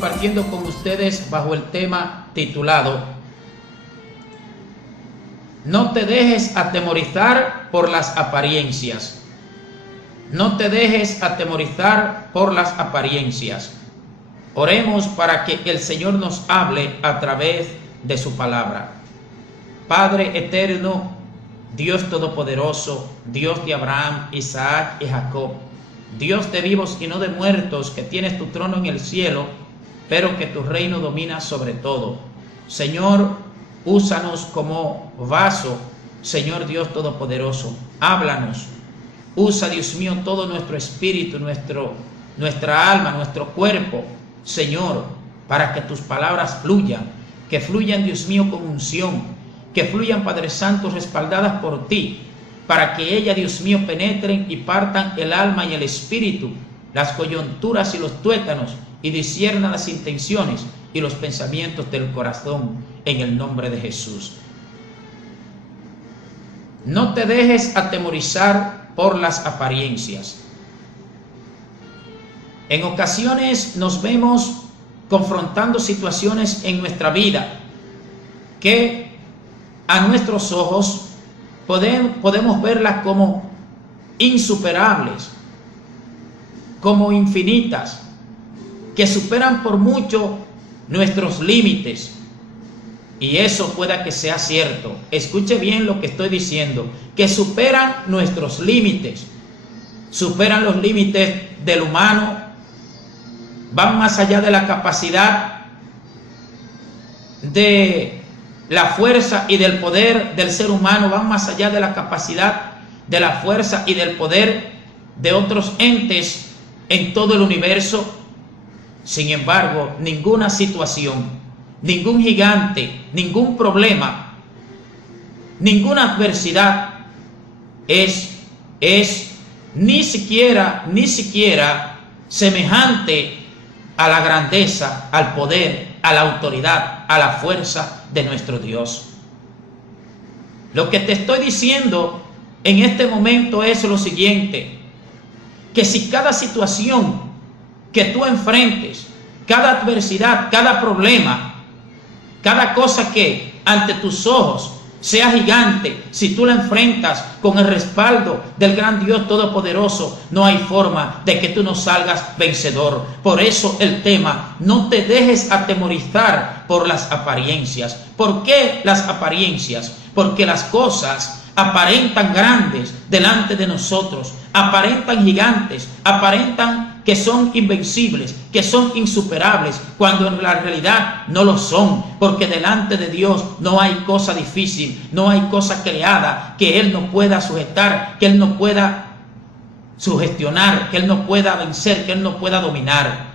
compartiendo con ustedes bajo el tema titulado No te dejes atemorizar por las apariencias. No te dejes atemorizar por las apariencias. Oremos para que el Señor nos hable a través de su palabra. Padre eterno, Dios todopoderoso, Dios de Abraham, Isaac y Jacob, Dios de vivos y no de muertos, que tienes tu trono en el cielo, pero que tu reino domina sobre todo. Señor, úsanos como vaso, Señor Dios todopoderoso, háblanos. Usa, Dios mío, todo nuestro espíritu, nuestra alma, nuestro cuerpo, Señor, para que tus palabras fluyan, que fluyan, Dios mío, con unción, que fluyan, Padre Santo, respaldadas por ti, para que ellas, Dios mío, penetren y partan el alma y el espíritu, las coyunturas y los tuétanos, y disciernan las intenciones y los pensamientos del corazón, en el nombre de Jesús. No te dejes atemorizar por las apariencias. En ocasiones nos vemos confrontando situaciones en nuestra vida que a nuestros ojos podemos verlas como insuperables, como infinitas, que superan por mucho nuestros límites. Y eso pueda que sea cierto. Escuche bien lo que estoy diciendo, que superan nuestros límites, superan los límites del humano, van más allá de la capacidad, de la fuerza y del poder del ser humano, van más allá de la capacidad, de la fuerza y del poder de otros entes en todo el universo. Sin embargo, ninguna situación, ningún gigante, ningún problema, ninguna adversidad es ni siquiera semejante a la grandeza, al poder, a la autoridad, a la fuerza de nuestro Dios. Lo que te estoy diciendo en este momento es lo siguiente: que si cada situación que tú enfrentes, cada adversidad, cada problema, cada cosa que ante tus ojos sea gigante, si tú la enfrentas con el respaldo del gran Dios todopoderoso, no hay forma de que tú no salgas vencedor. Por eso el tema: no te dejes atemorizar por las apariencias. ¿Por qué las apariencias? Porque las cosas aparentan grandes delante de nosotros, aparentan gigantes, aparentan que son invencibles, que son insuperables, cuando en la realidad no lo son, porque delante de Dios no hay cosa difícil, no hay cosa creada que Él no pueda sujetar, que Él no pueda sugestionar, que Él no pueda vencer, que Él no pueda dominar.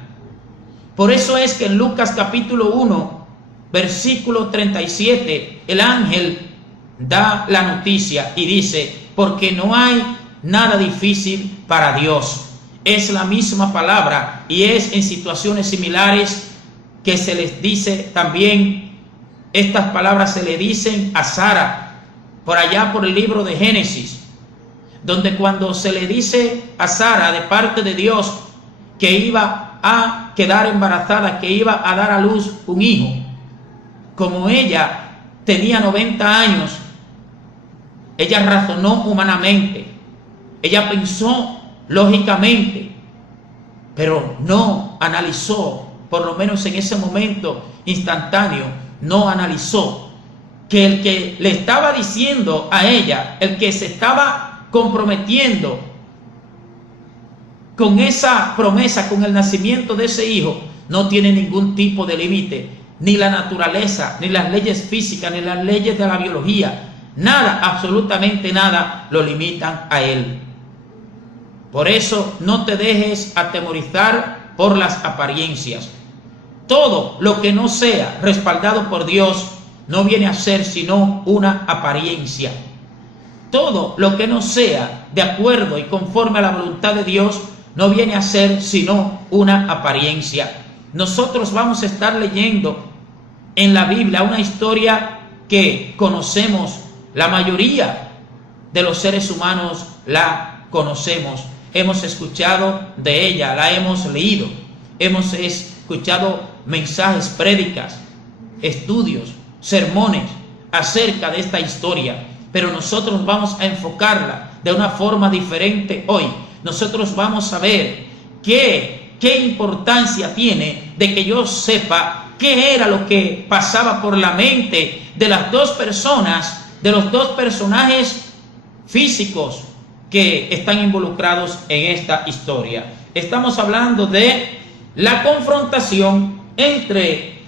Por eso es que en Lucas capítulo 1, versículo 37, el ángel da la noticia y dice: porque no hay nada difícil para Dios. Es la misma palabra y es en situaciones similares que se les dice también, estas palabras se le dicen a Sara, por allá por el libro de Génesis, donde cuando se le dice a Sara de parte de Dios que iba a quedar embarazada, que iba a dar a luz un hijo, como ella tenía 90 años, ella razonó humanamente, ella pensó lógicamente, pero no analizó, por lo menos en ese momento instantáneo, no analizó que el que le estaba diciendo a ella, el que se estaba comprometiendo con esa promesa, con el nacimiento de ese hijo, no tiene ningún tipo de límite, ni la naturaleza, ni las leyes físicas, ni las leyes de la biología, nada, absolutamente nada lo limitan a él. Por eso no te dejes atemorizar por las apariencias. Todo lo que no sea respaldado por Dios no viene a ser sino una apariencia. Todo lo que no sea de acuerdo y conforme a la voluntad de Dios no viene a ser sino una apariencia. Nosotros vamos a estar leyendo en la Biblia una historia que conocemos, la mayoría de los seres humanos la conocemos. Hemos escuchado de ella, la hemos leído, hemos escuchado mensajes, prédicas, estudios, sermones acerca de esta historia, pero nosotros vamos a enfocarla de una forma diferente hoy. Nosotros vamos a ver qué importancia tiene de que yo sepa qué era lo que pasaba por la mente de las dos personas, de los dos personajes físicos que están involucrados en esta historia. Estamos hablando de la confrontación entre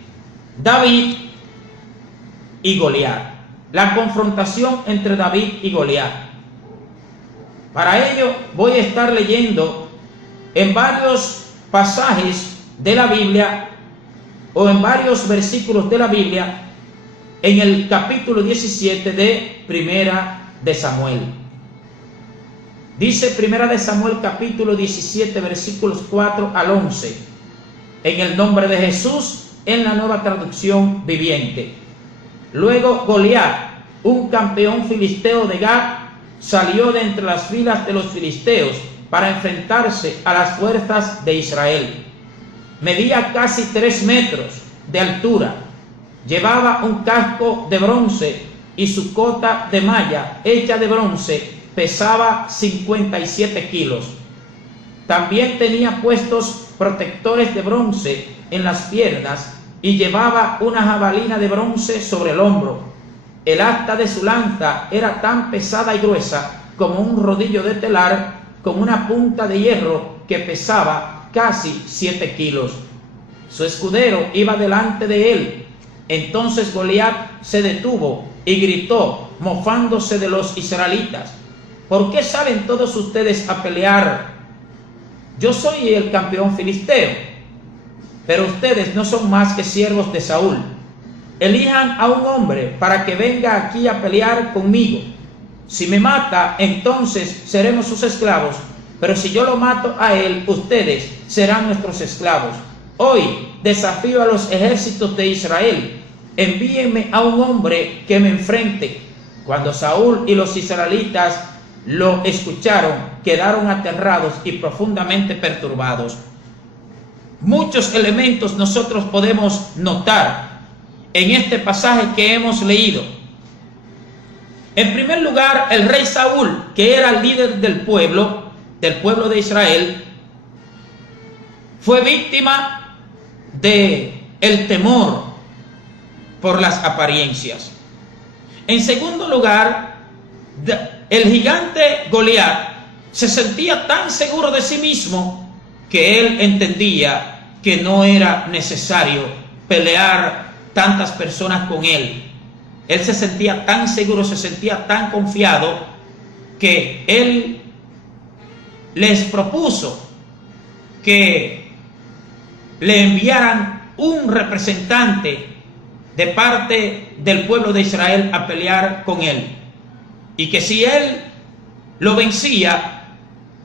David y Goliat. La confrontación entre David y Goliat. Para ello voy a estar leyendo en varios pasajes de la Biblia o en varios versículos de la Biblia en el capítulo 17 de Primera de Samuel. Dice Primera de Samuel capítulo 17 versículos 4 al 11 en el nombre de Jesús, en la Nueva Traducción Viviente. Luego Goliat, un campeón filisteo de Gat, salió de entre las filas de los filisteos para enfrentarse a las fuerzas de Israel. Medía casi 3 metros de altura, llevaba un casco de bronce y su cota de malla hecha de bronce pesaba 57 kilos. También tenía puestos protectores de bronce en las piernas y llevaba una jabalina de bronce sobre el hombro. El asta de su lanza era tan pesada y gruesa como un rodillo de telar, con una punta de hierro que pesaba casi 7 kilos. Su escudero iba delante de él. Entonces Goliat se detuvo y gritó, mofándose de los israelitas: ¿por qué salen todos ustedes a pelear? Yo soy el campeón filisteo, pero ustedes no son más que siervos de Saúl. Elijan a un hombre para que venga aquí a pelear conmigo. Si me mata, entonces seremos sus esclavos, pero si yo lo mato a él, ustedes serán nuestros esclavos. Hoy desafío a los ejércitos de Israel. Envíenme a un hombre que me enfrente. Cuando Saúl y los israelitas lo escucharon, quedaron aterrados y profundamente perturbados. Muchos elementos nosotros podemos notar en este pasaje que hemos leído. En primer lugar, el rey Saúl, que era el líder del pueblo de Israel, fue víctima de el temor por las apariencias. En segundo lugar, el gigante Goliat se sentía tan seguro de sí mismo que él entendía que no era necesario pelear tantas personas con él. Él se sentía tan seguro, se sentía tan confiado, que él les propuso que le enviaran un representante de parte del pueblo de Israel a pelear con él, y que si él lo vencía,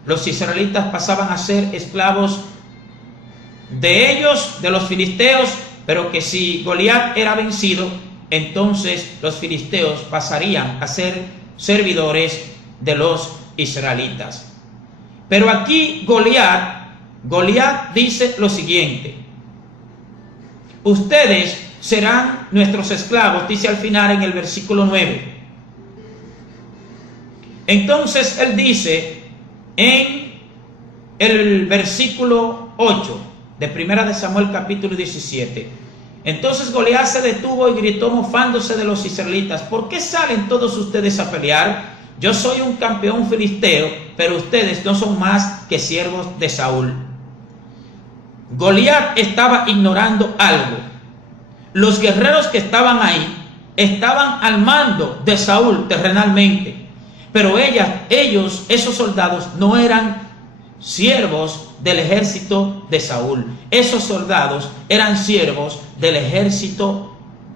los israelitas pasaban a ser esclavos de ellos, de los filisteos, pero que si Goliat era vencido, entonces los filisteos pasarían a ser servidores de los israelitas. Pero aquí Goliat dice lo siguiente: ustedes serán nuestros esclavos, dice al final en el versículo 9. Entonces él dice en el versículo 8 de Primera de Samuel capítulo 17: entonces Goliat se detuvo y gritó mofándose de los israelitas: ¿por qué salen todos ustedes a pelear? Yo soy un campeón filisteo, pero ustedes no son más que siervos de Saúl. Goliat estaba ignorando algo. Los guerreros que estaban ahí estaban al mando de Saúl terrenalmente, pero ellos, esos soldados, no eran siervos del ejército de Saúl. Esos soldados eran siervos del ejército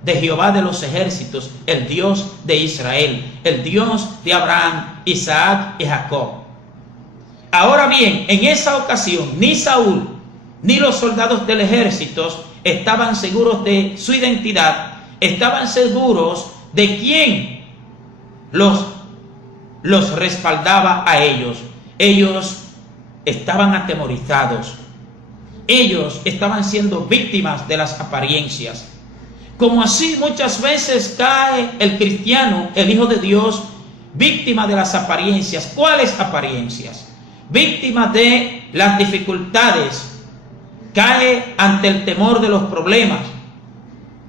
de Jehová de los ejércitos, el Dios de Israel, el Dios de Abraham, Isaac y Jacob. Ahora bien, en esa ocasión, ni Saúl ni los soldados del ejército estaban seguros de su identidad, estaban seguros de quién los respaldaba a ellos. Ellos estaban atemorizados. ellos estaban siendo víctimas de las apariencias. Como así muchas veces cae el cristiano, el Hijo de Dios, víctima de las apariencias. ¿Cuáles apariencias? Víctima de las dificultades. Cae ante el temor de los problemas.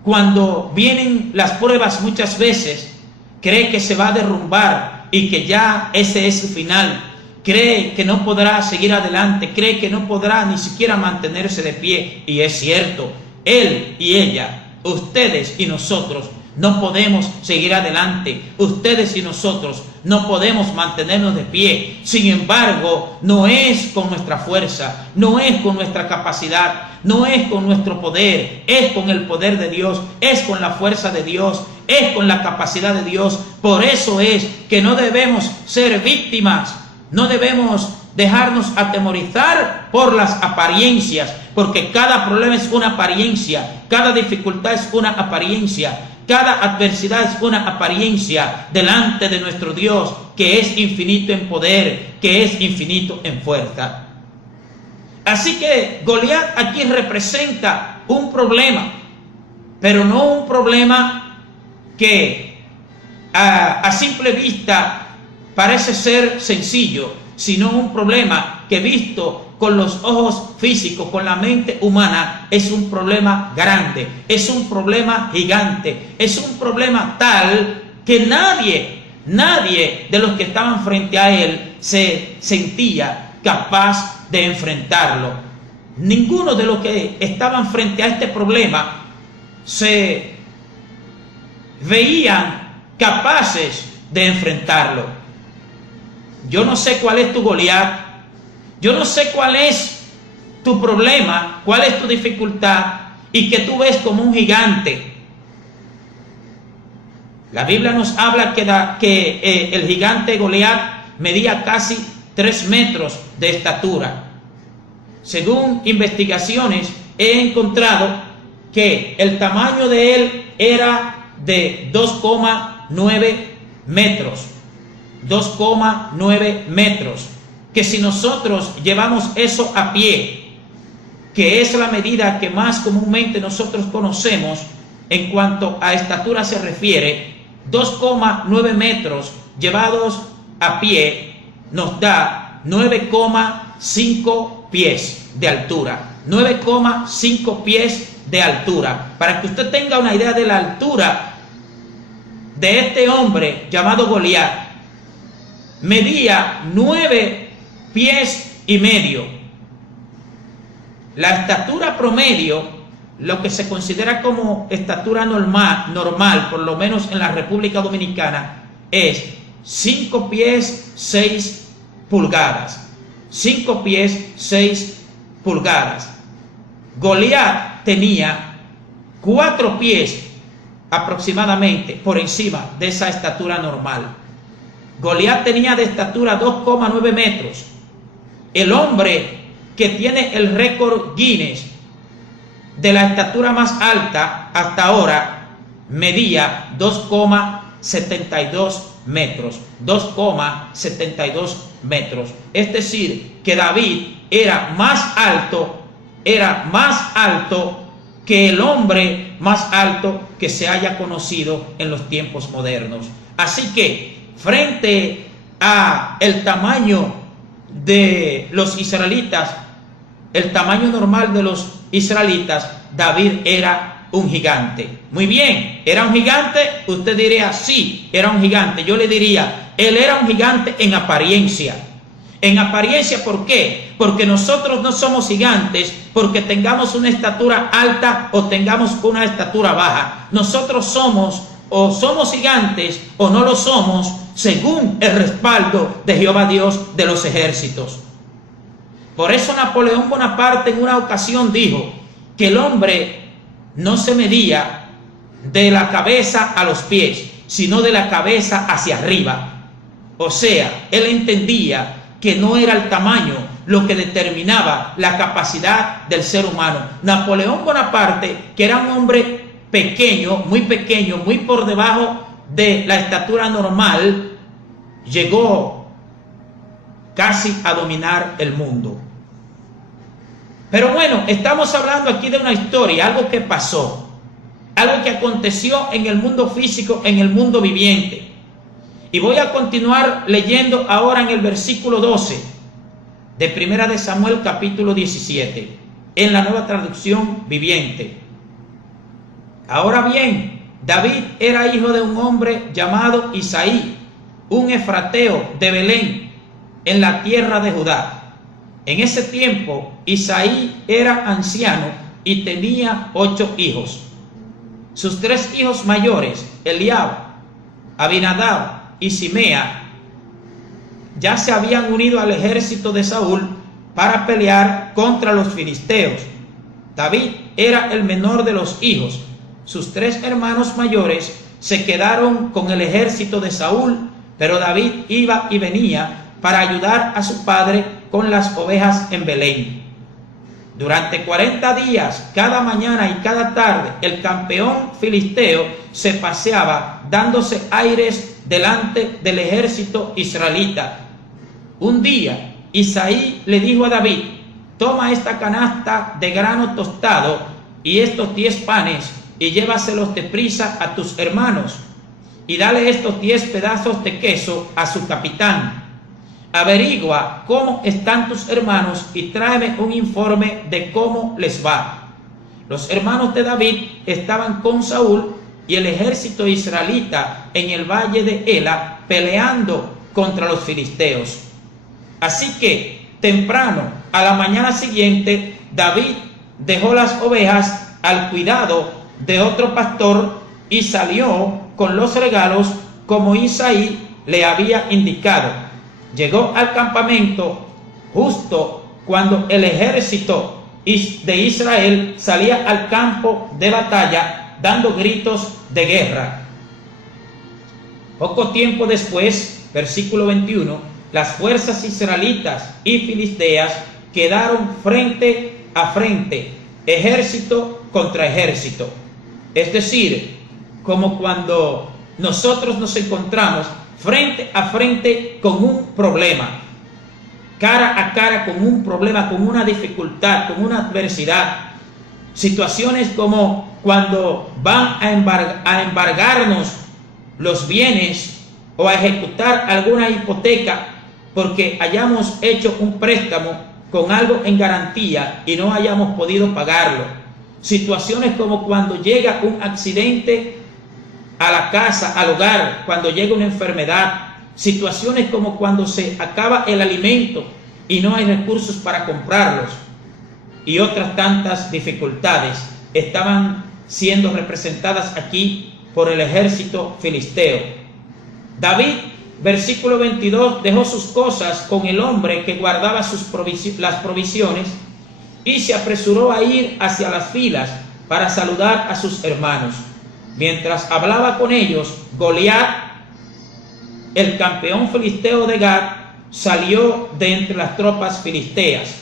Cuando vienen las pruebas muchas veces, cree que se va a derrumbar y que ya ese es su final. Cree que no podrá seguir adelante, cree que no podrá ni siquiera mantenerse de pie. Y es cierto, él y ella, ustedes y nosotros, no podemos seguir adelante. Ustedes y nosotros no podemos mantenernos de pie. Sin embargo, no es con nuestra fuerza, no es con nuestra capacidad, no es con nuestro poder, es con el poder de Dios, es con la fuerza de Dios, es con la capacidad de Dios. Por eso es que no debemos ser víctimas, no debemos dejarnos atemorizar por las apariencias, porque cada problema es una apariencia, cada dificultad es una apariencia, cada adversidad es una apariencia delante de nuestro Dios, que es infinito en poder, que es infinito en fuerza. Así que Goliat aquí representa un problema, pero no un problema que a simple vista parece ser sencillo, sino un problema que visto con los ojos físicos, con la mente humana, es un problema grande, es un problema gigante, es un problema tal que nadie de los que estaban frente a él se sentía capaz de enfrentarlo. Ninguno de los que estaban frente a este problema se veían capaces de enfrentarlo. Yo no sé cuál es tu Goliat, yo no sé cuál es tu problema, cuál es tu dificultad y que tú ves como un gigante. La Biblia nos habla que el gigante Goliat medía casi 3 metros de estatura. Según investigaciones he encontrado que el tamaño de él era de 2,9 metros. 2,9 metros. Que si nosotros llevamos eso a pie, que es la medida que más comúnmente nosotros conocemos en cuanto a estatura se refiere, 2,9 metros llevados a pie nos da 9,5 pies de altura. 9,5 pies de altura. Para que usted tenga una idea de la altura de este hombre llamado Goliat, medía 9 pies y medio. La estatura promedio, lo que se considera como estatura normal, por lo menos en la República Dominicana, es 5 pies 6 pulgadas. 5 pies 6 pulgadas. Goliat tenía 4 pies aproximadamente por encima de esa estatura normal. Goliat tenía de estatura 2,9 metros. El hombre que tiene el récord Guinness de la estatura más alta hasta ahora medía 2,72 metros. 2,72 metros. Es decir, que David era más alto que el hombre más alto que se haya conocido en los tiempos modernos. Así que frente a el tamaño de los israelitas, el tamaño normal de los israelitas, David era un gigante. Muy bien, ¿era un gigante? Usted diría, sí, era un gigante. Yo le diría, él era un gigante en apariencia. En apariencia, ¿por qué? Porque nosotros no somos gigantes porque tengamos una estatura alta o tengamos una estatura baja. Nosotros somos gigantes o no lo somos según el respaldo de Jehová Dios de los ejércitos. Por eso Napoleón Bonaparte en una ocasión dijo que el hombre no se medía de la cabeza a los pies, sino de la cabeza hacia arriba. O sea, él entendía que no era el tamaño lo que determinaba la capacidad del ser humano. Napoleón Bonaparte, que era un hombre pequeño, muy por debajo de la estatura normal, llegó casi a dominar el mundo. Pero bueno, estamos hablando aquí de una historia, algo que pasó, algo que aconteció en el mundo físico, en el mundo viviente. Y voy a continuar leyendo ahora en el versículo 12 de Primera de Samuel capítulo 17, en la Nueva Traducción Viviente. Ahora bien, David era hijo de un hombre llamado Isaí, un efrateo de Belén, en la tierra de Judá. En ese tiempo, Isaí era anciano y tenía 8 hijos. Sus 3 hijos mayores, Eliab, Abinadab y Simea, ya se habían unido al ejército de Saúl para pelear contra los filisteos. David era el menor de los hijos. Sus 3 hermanos mayores se quedaron con el ejército de Saúl, pero David iba y venía para ayudar a su padre con las ovejas en Belén. Durante 40 días, cada mañana y cada tarde, el campeón filisteo se paseaba dándose aires delante del ejército israelita. Un día, Isaí le dijo a David: toma esta canasta de grano tostado y estos 10 panes y llévaselos deprisa a tus hermanos, y dale estos 10 pedazos de queso a su capitán. Averigua cómo están tus hermanos y tráeme un informe de cómo les va. Los hermanos de David estaban con Saúl y el ejército israelita en el valle de Ela peleando contra los filisteos. Así que temprano, a la mañana siguiente, David dejó las ovejas al cuidado de otro pastor y salió con los regalos como Isaí le había indicado. Llegó al campamento justo cuando el ejército de Israel salía al campo de batalla dando gritos de guerra. Poco tiempo después, versículo 21, las fuerzas israelitas y filisteas quedaron frente a frente, ejército contra ejército. Es decir, como cuando nosotros nos encontramos frente a frente con un problema, cara a cara con un problema, con una dificultad, con una adversidad. Situaciones como cuando van a embargarnos los bienes o a ejecutar alguna hipoteca porque hayamos hecho un préstamo con algo en garantía y no hayamos podido pagarlo. Situaciones como cuando llega un accidente a la casa, al hogar, cuando llega una enfermedad. Situaciones como cuando se acaba el alimento y no hay recursos para comprarlos. Y otras tantas dificultades estaban siendo representadas aquí por el ejército filisteo. David, versículo 22, dejó sus cosas con el hombre que guardaba las provisiones y se apresuró a ir hacia las filas para saludar a sus hermanos. Mientras hablaba con ellos, Goliat, el campeón filisteo de Gat, salió de entre las tropas filisteas.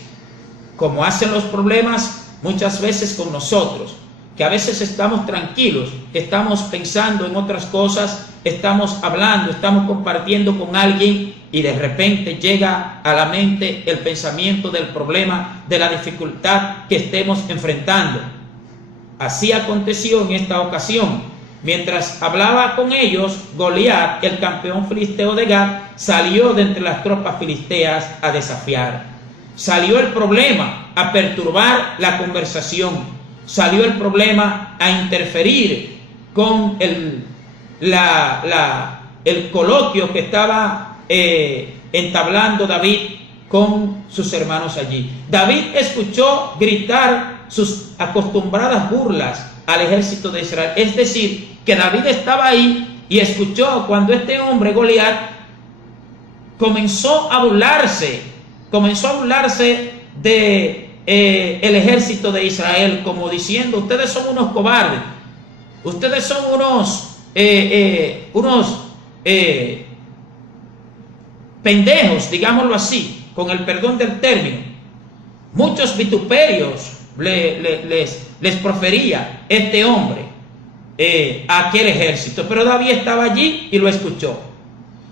Como hacen los problemas muchas veces con nosotros, que a veces estamos tranquilos, estamos pensando en otras cosas, estamos hablando, estamos compartiendo con alguien y de repente llega a la mente el pensamiento del problema, de la dificultad que estemos enfrentando. Así aconteció en esta ocasión. Mientras hablaba con ellos, Goliat, el campeón filisteo de Gat, salió de entre las tropas filisteas a desafiar. Salió el problema a perturbar la conversación. Salió el problema a interferir con el coloquio que estaba entablando David con sus hermanos allí. David escuchó gritar sus acostumbradas burlas al ejército de Israel. Es decir, que David estaba ahí y escuchó cuando este hombre, Goliat, comenzó a burlarse de el ejército de Israel, como diciendo: ustedes son unos cobardes, ustedes son unos pendejos, digámoslo así, con el perdón del término. Muchos vituperios les profería este hombre a aquel ejército, pero David estaba allí y lo escuchó.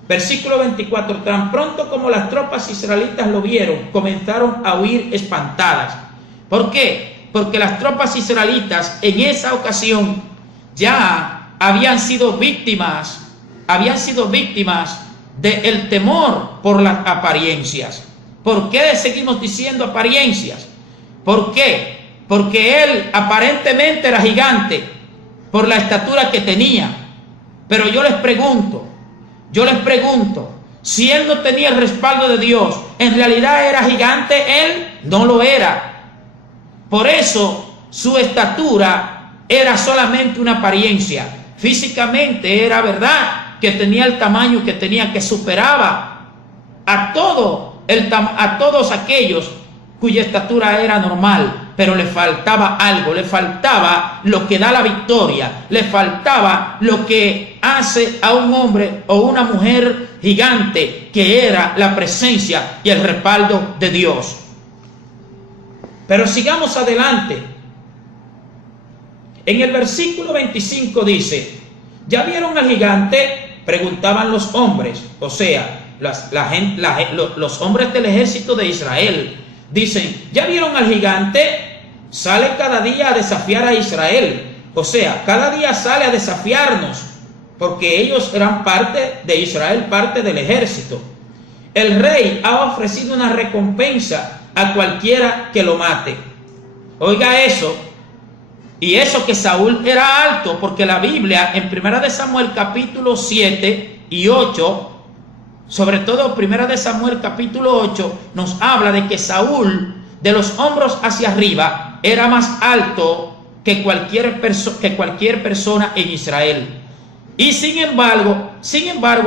Versículo 24: tan pronto como las tropas israelitas lo vieron, comenzaron a huir espantadas, ¿Por qué? Porque las tropas israelitas en esa ocasión ya habían sido víctimas del temor por las apariencias. ¿Por qué seguimos diciendo apariencias? ¿Por qué? Porque él aparentemente era gigante por la estatura que tenía. Pero yo les pregunto, si él no tenía el respaldo de Dios, ¿en realidad era gigante? Él no lo era. Por eso su estatura era solamente una apariencia. Físicamente era verdad que tenía el tamaño que tenía, que superaba a todos aquellos cuya estatura era normal, pero le faltaba algo, le faltaba lo que da la victoria, le faltaba lo que hace a un hombre o una mujer gigante, que era la presencia y el respaldo de Dios. Pero sigamos adelante. En el versículo 25 dice: ¿ya vieron al gigante?, preguntaban los hombres, o sea, los hombres del ejército de Israel. Dicen: ¿ya vieron al gigante? Sale cada día a desafiar a Israel. O sea, cada día sale a desafiarnos, porque ellos eran parte de Israel, parte del ejército. El rey ha ofrecido una recompensa a cualquiera que lo mate. Oiga eso. Y eso que Saúl era alto, porque la Biblia en 1 Samuel capítulo 7 y 8, sobre todo 1 Samuel capítulo 8, nos habla de que Saúl, de los hombros hacia arriba, era más alto que cualquier persona en Israel. Y sin embargo,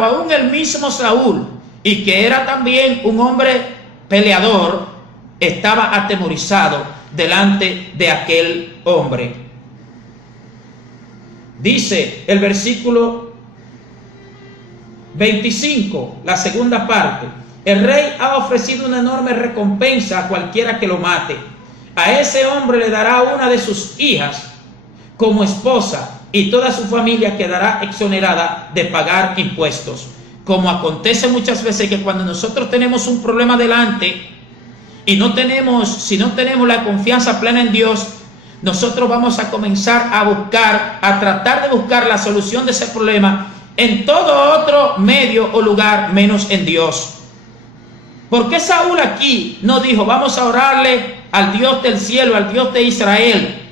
aún el mismo Saúl, y que era también un hombre peleador, estaba atemorizado delante de aquel hombre. Dice el versículo 25, la segunda parte: el rey ha ofrecido una enorme recompensa a cualquiera que lo mate. A ese hombre le dará una de sus hijas como esposa, y toda su familia quedará exonerada de pagar impuestos. Como acontece muchas veces, que cuando nosotros tenemos un problema delante y si no tenemos la confianza plena en Dios, nosotros vamos a comenzar a tratar de buscar la solución de ese problema en todo otro medio o lugar menos en Dios. ¿Por qué Saúl aquí no dijo: vamos a orarle al Dios del cielo, al Dios de Israel,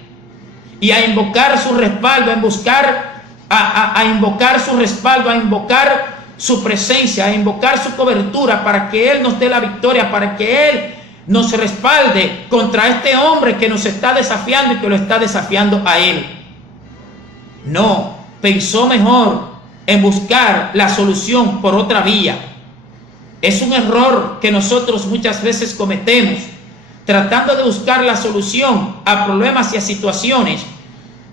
y a invocar su respaldo, a invocar su respaldo, a invocar su presencia, a invocar su cobertura, para que Él nos dé la victoria, para que Él nos respalde contra este hombre que nos está desafiando y que lo está desafiando a Él? No, pensó mejor en buscar la solución por otra vía. Es un error que nosotros muchas veces cometemos, tratando de buscar la solución a problemas y a situaciones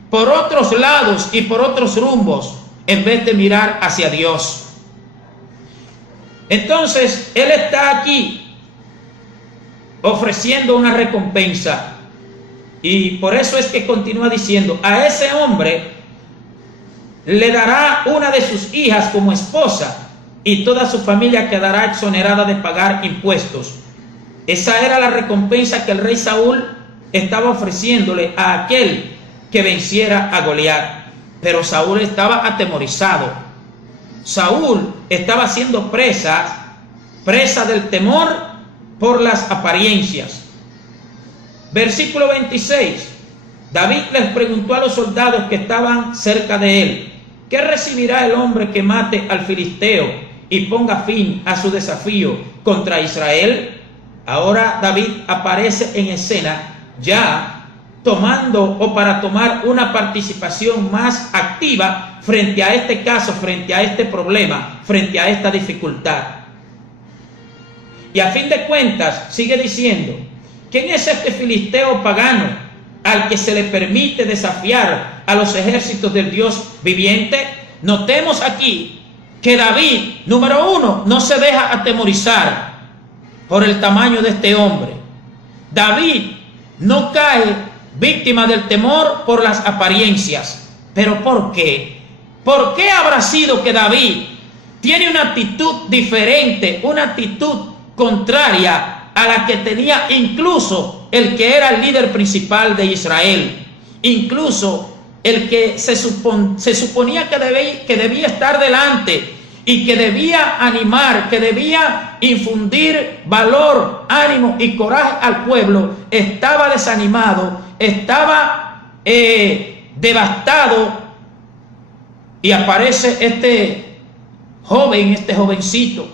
por otros lados y por otros rumbos, en vez de mirar hacia Dios. Entonces, él está aquí ofreciendo una recompensa, y por eso es que continúa diciendo: a ese hombre le dará una de sus hijas como esposa, y toda su familia quedará exonerada de pagar impuestos. Esa era la recompensa que el rey Saúl estaba ofreciéndole a aquel que venciera a Goliat. Pero Saúl estaba atemorizado. Saúl estaba siendo presa del temor por las apariencias. Versículo 26. David les preguntó a los soldados que estaban cerca de él: ¿qué recibirá el hombre que mate al filisteo y ponga fin a su desafío contra Israel? Ahora David aparece en escena, ya para tomar una participación más activa frente a este caso, frente a este problema, frente a esta dificultad. Y a fin de cuentas sigue diciendo: ¿quién es este filisteo pagano al que se le permite desafiar a los ejércitos del Dios viviente? Notemos aquí que David, número uno, no se deja atemorizar por el tamaño de este hombre. David no cae víctima del temor por las apariencias. ¿Pero por qué? ¿Por qué habrá sido que David tiene una actitud diferente, una actitud contraria a la que tenía incluso el que era el líder principal de Israel, incluso el que se suponía que debía estar delante y que debía animar, que debía infundir valor, ánimo y coraje al pueblo, estaba desanimado, estaba devastado, y aparece este jovencito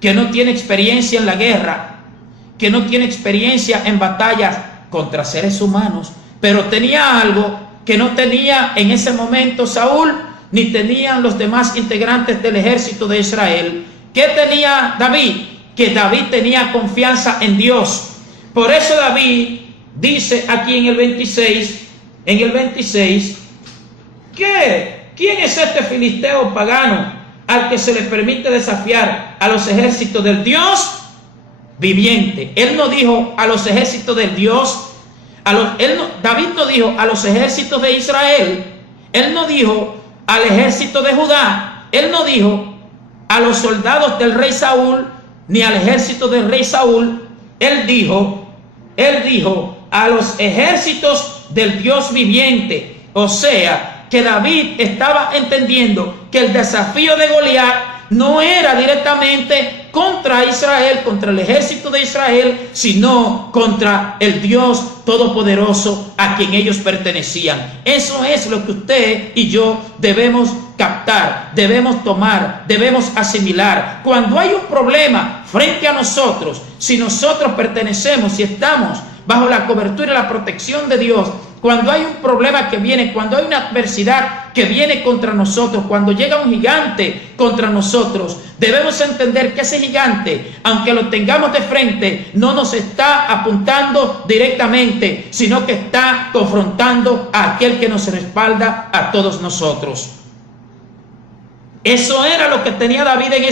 que no tiene experiencia en la guerra, que no tiene experiencia en batallas contra seres humanos, pero tenía algo que no tenía en ese momento Saúl, ni tenían los demás integrantes del ejército de Israel. ¿Qué tenía David? Que David tenía confianza en Dios. Por eso David dice aquí en el 26, ¿quién es este filisteo pagano al que se le permite desafiar a los ejércitos del Dios viviente? Él no dijo a los ejércitos del Dios, David no dijo a los ejércitos de Israel, él no dijo al ejército de Judá, él no dijo a los soldados del rey Saúl, ni al ejército del rey Saúl, él dijo a los ejércitos del Dios viviente. O sea, que David estaba entendiendo que el desafío de Goliat no era directamente contra Israel, contra el ejército de Israel, sino contra el Dios Todopoderoso a quien ellos pertenecían. Eso es lo que usted y yo debemos captar, debemos tomar, debemos asimilar. Cuando hay un problema frente a nosotros, si nosotros pertenecemos y estamos bajo la cobertura y la protección de Dios, cuando hay un problema que viene, cuando hay una adversidad que viene contra nosotros, cuando llega un gigante contra nosotros, debemos entender que ese gigante, aunque lo tengamos de frente, no nos está apuntando directamente, sino que está confrontando a aquel que nos respalda a todos nosotros. Eso era lo que tenía David en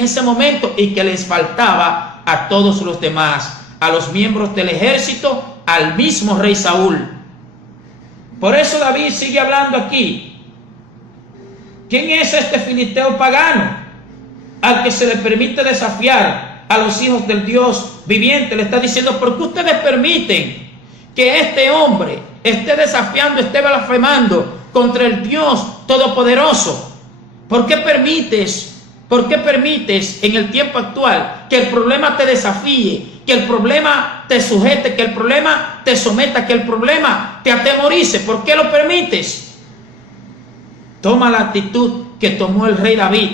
ese momento y que les faltaba a todos los demás, a los miembros del ejército, al mismo rey Saúl. Por eso David sigue hablando aquí. ¿Quién es este filisteo pagano al que se le permite desafiar a los hijos del Dios viviente? Le está diciendo, ¿por qué ustedes permiten que este hombre esté desafiando, esté blasfemando contra el Dios Todopoderoso? ¿Por qué permites en el tiempo actual que el problema te desafíe, que el problema te sujete, que el problema te someta, que el problema te atemorice? ¿Por qué lo permites? Toma la actitud que tomó el rey David,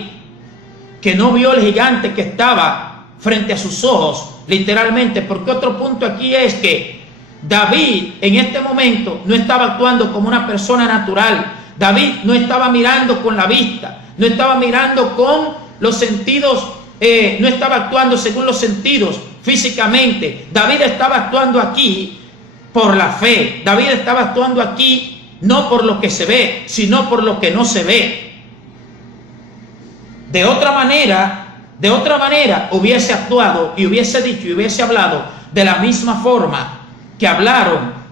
que no vio el gigante que estaba frente a sus ojos, literalmente, porque otro punto aquí es que David en este momento no estaba actuando como una persona natural. David no estaba mirando con la vista, no estaba mirando con los sentidos, no estaba actuando según los sentidos físicamente. David estaba actuando aquí por la fe. David estaba actuando aquí no por lo que se ve, sino por lo que no se ve. De otra manera hubiese actuado y hubiese dicho y hubiese hablado de la misma forma que hablaron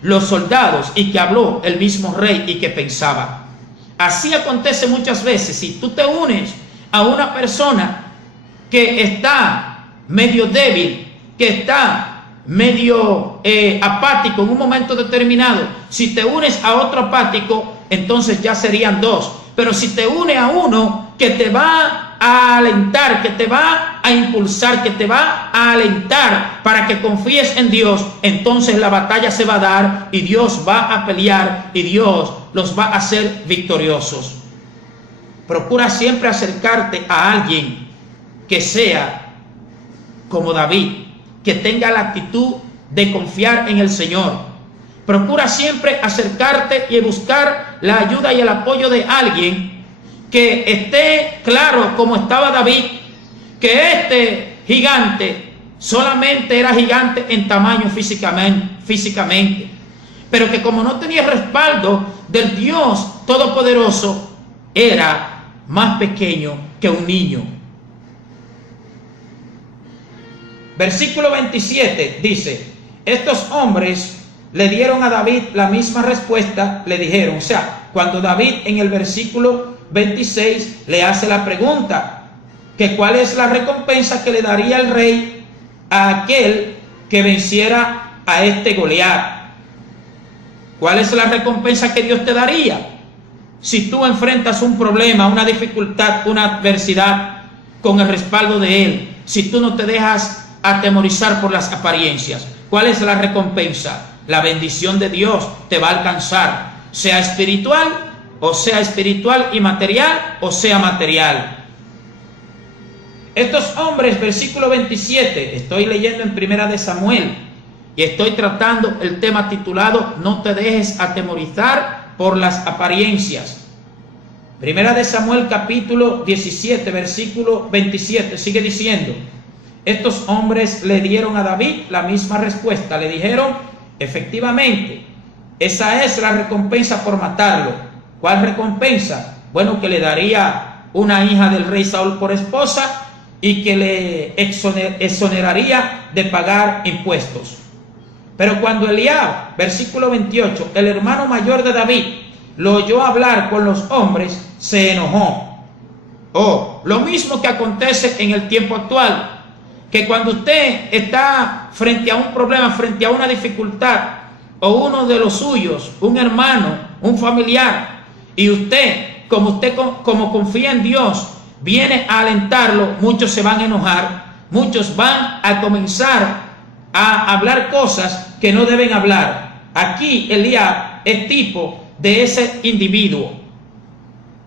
los soldados y que habló el mismo rey y que pensaba. Así acontece muchas veces. Si tú te unes a una persona que está medio débil, que está medio apático en un momento determinado, si te unes a otro apático, entonces ya serían dos. Pero si te une a uno que te va a alentar, que te va a impulsar, que te va a alentar para que confíes en Dios, entonces la batalla se va a dar y Dios va a pelear y Dios los va a hacer victoriosos. Procura siempre acercarte a alguien que sea como David, que tenga la actitud de confiar en el Señor. Procura siempre acercarte y buscar la ayuda y el apoyo de alguien que esté claro como estaba David, que este gigante solamente era gigante en tamaño físicamente, pero que como no tenía respaldo del Dios Todopoderoso, era más pequeño que un niño. Versículo 27 dice, estos hombres le dieron a David la misma respuesta, le dijeron, o sea, cuando David en el versículo 26 le hace la pregunta, que cuál es la recompensa que le daría el rey a aquel que venciera a este Goliat. ¿Cuál es la recompensa que Dios te daría? Si tú enfrentas un problema, una dificultad, una adversidad con el respaldo de Él, si tú no te dejas atemorizar por las apariencias, ¿cuál es la recompensa? La bendición de Dios te va a alcanzar, sea espiritual y material, o sea material. Estos hombres, versículo 27, estoy leyendo en Primera de Samuel y estoy tratando el tema titulado No te dejes atemorizar por las apariencias. Primera de Samuel capítulo 17, versículo 27, sigue diciendo: estos hombres le dieron a David la misma respuesta, le dijeron: efectivamente, esa es la recompensa por matarlo. ¿Cuál recompensa? Bueno, que le daría una hija del rey Saúl por esposa y que le exoneraría de pagar impuestos. Pero cuando Eliab, versículo 28, el hermano mayor de David, lo oyó hablar con los hombres, se enojó. Lo mismo que acontece en el tiempo actual, que cuando usted está frente a un problema, frente a una dificultad, o uno de los suyos, un hermano, un familiar, y usted como confía en Dios, viene a alentarlo, muchos se van a enojar, muchos van a comenzar a hablar cosas que no deben hablar. Aquí Eliab es tipo de ese individuo,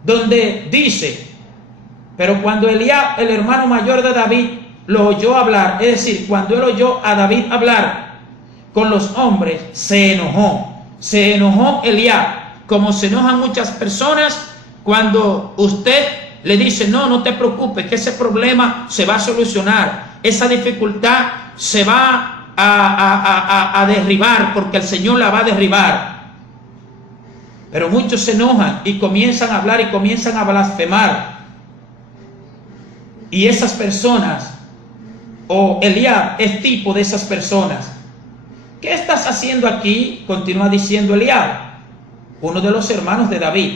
donde dice: pero cuando Eliab, el hermano mayor de David, lo oyó hablar, es decir, cuando él oyó a David hablar con los hombres, se enojó Eliab, como se enojan muchas personas cuando usted le dice: no te preocupes, que ese problema se va a solucionar, esa dificultad se va a derribar, porque el Señor la va a derribar. Pero muchos se enojan y comienzan a hablar y comienzan a blasfemar. Y esas personas, o Eliab es tipo de esas personas. ¿Qué estás haciendo aquí?, continúa diciendo Eliab, uno de los hermanos de David,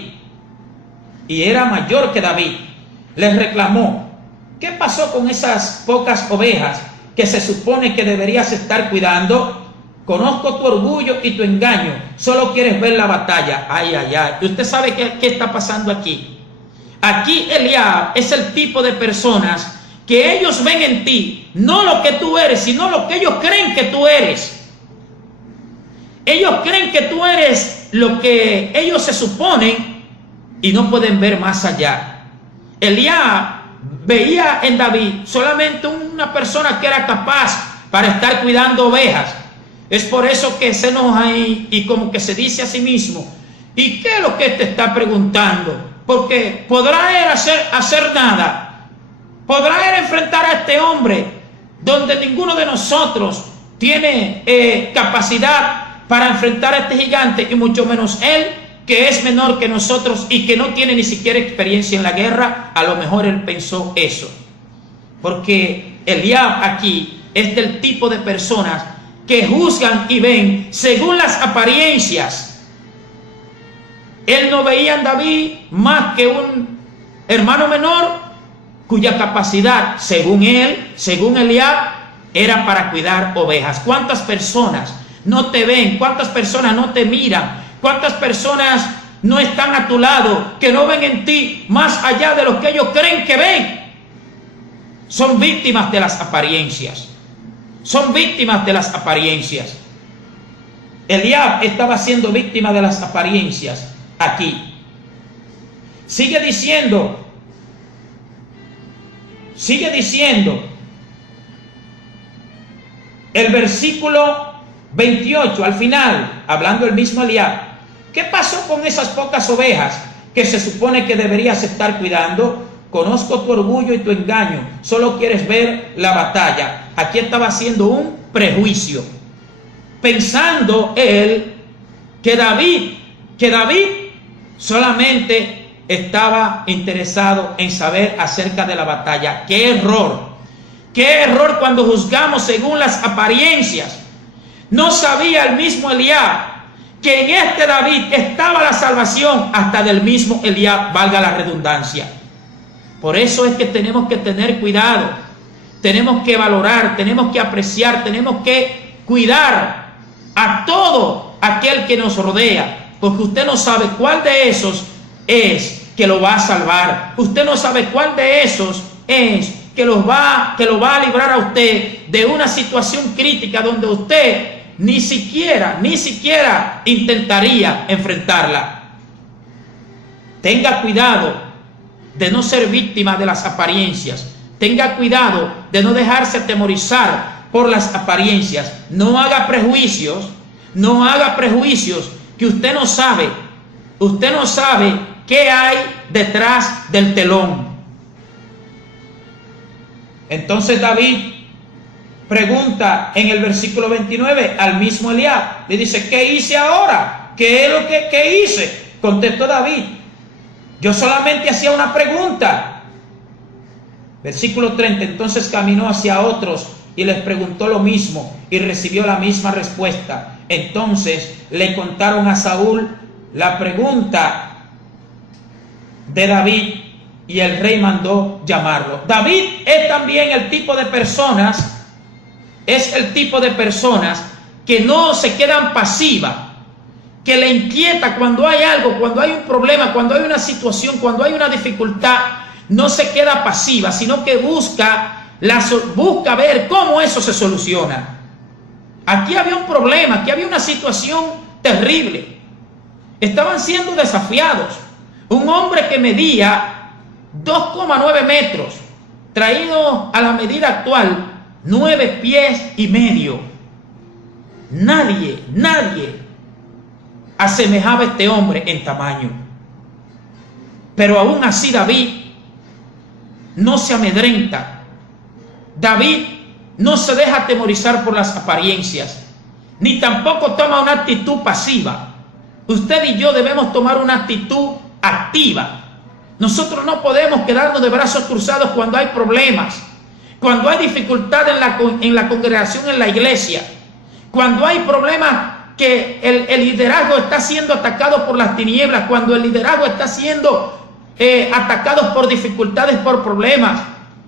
y era mayor que David. Les reclamó: ¿qué pasó con esas pocas ovejas que se supone que deberías estar cuidando? Conozco tu orgullo y tu engaño, solo quieres ver la batalla. Ay. ¿Y usted sabe qué está pasando aquí? Aquí Eliab es el tipo de personas que ellos ven en ti, no lo que tú eres, sino lo que ellos creen que tú eres. Ellos creen que tú eres lo que ellos se suponen y no pueden ver más allá. Eliab veía en David solamente una persona que era capaz para estar cuidando ovejas. Es por eso que se enoja y como que se dice a sí mismo: ¿y qué es lo que te está preguntando? Porque ¿podrá él hacer nada? ¿Podrá él enfrentar a este hombre donde ninguno de nosotros tiene capacidad para enfrentar a este gigante, y mucho menos él, que es menor que nosotros y que no tiene ni siquiera experiencia en la guerra? A lo mejor él pensó eso, porque Eliab aquí es del tipo de personas que juzgan y ven según las apariencias. Él no veía en David más que un hermano menor cuya capacidad, según él, según Eliab, era para cuidar ovejas. ¿Cuántas personas no te ven? ¿Cuántas personas no te miran? ¿Cuántas personas no están a tu lado, que no ven en ti más allá de lo que ellos creen que ven? Son víctimas de las apariencias. Son víctimas de las apariencias. Eliab estaba siendo víctima de las apariencias aquí. Sigue diciendo el versículo 28, al final, hablando el mismo Eliab: ¿qué pasó con esas pocas ovejas que se supone que deberías estar cuidando? Conozco tu orgullo y tu engaño, solo quieres ver la batalla. Aquí estaba haciendo un prejuicio, pensando él que David solamente estaba interesado en saber acerca de la batalla. ¡Qué error! ¡Qué error cuando juzgamos según las apariencias! No sabía el mismo Eliab que en este David estaba la salvación hasta del mismo Eliab, valga la redundancia. Por eso es que tenemos que tener cuidado. tenemos que valorar, tenemos que apreciar, tenemos que cuidar a todo aquel que nos rodea, porque usted no sabe cuál de esos es que lo va a salvar. Usted no sabe cuál de esos es que lo va a librar a usted de una situación crítica donde usted ni siquiera intentaría enfrentarla. Tenga cuidado de no ser víctima de las apariencias. Tenga cuidado de no dejarse atemorizar por las apariencias. No haga prejuicios. No haga prejuicios que usted no sabe. Usted no sabe qué hay detrás del telón. Entonces David pregunta en el versículo 29 al mismo Eliab. Le dice: ¿qué hice ahora? ¿Qué es lo que hice? Contestó David: yo solamente hacía una pregunta. Versículo 30. Entonces caminó hacia otros y les preguntó lo mismo y recibió la misma respuesta. Entonces le contaron a Saúl la pregunta de David y el rey mandó llamarlo. David es también el tipo de personas, que no se quedan pasivas, que le inquieta cuando hay algo, cuando hay un problema, cuando hay una situación, cuando hay una dificultad. No se queda pasiva, sino que busca ver cómo eso se soluciona. Aquí había un problema, aquí había una situación terrible. Estaban siendo desafiados. Un hombre que medía 2,9 metros, traído a la medida actual, 9 pies y medio. Nadie asemejaba a este hombre en tamaño. Pero aún así David no se amedrenta. David no se deja atemorizar por las apariencias, ni tampoco toma una actitud pasiva. Usted y yo debemos tomar una actitud activa. Nosotros no podemos quedarnos de brazos cruzados cuando hay problemas, cuando hay dificultad en la congregación, en la iglesia, cuando hay problemas que el liderazgo está siendo atacado por las tinieblas, cuando el liderazgo está siendo atacado por dificultades, por problemas,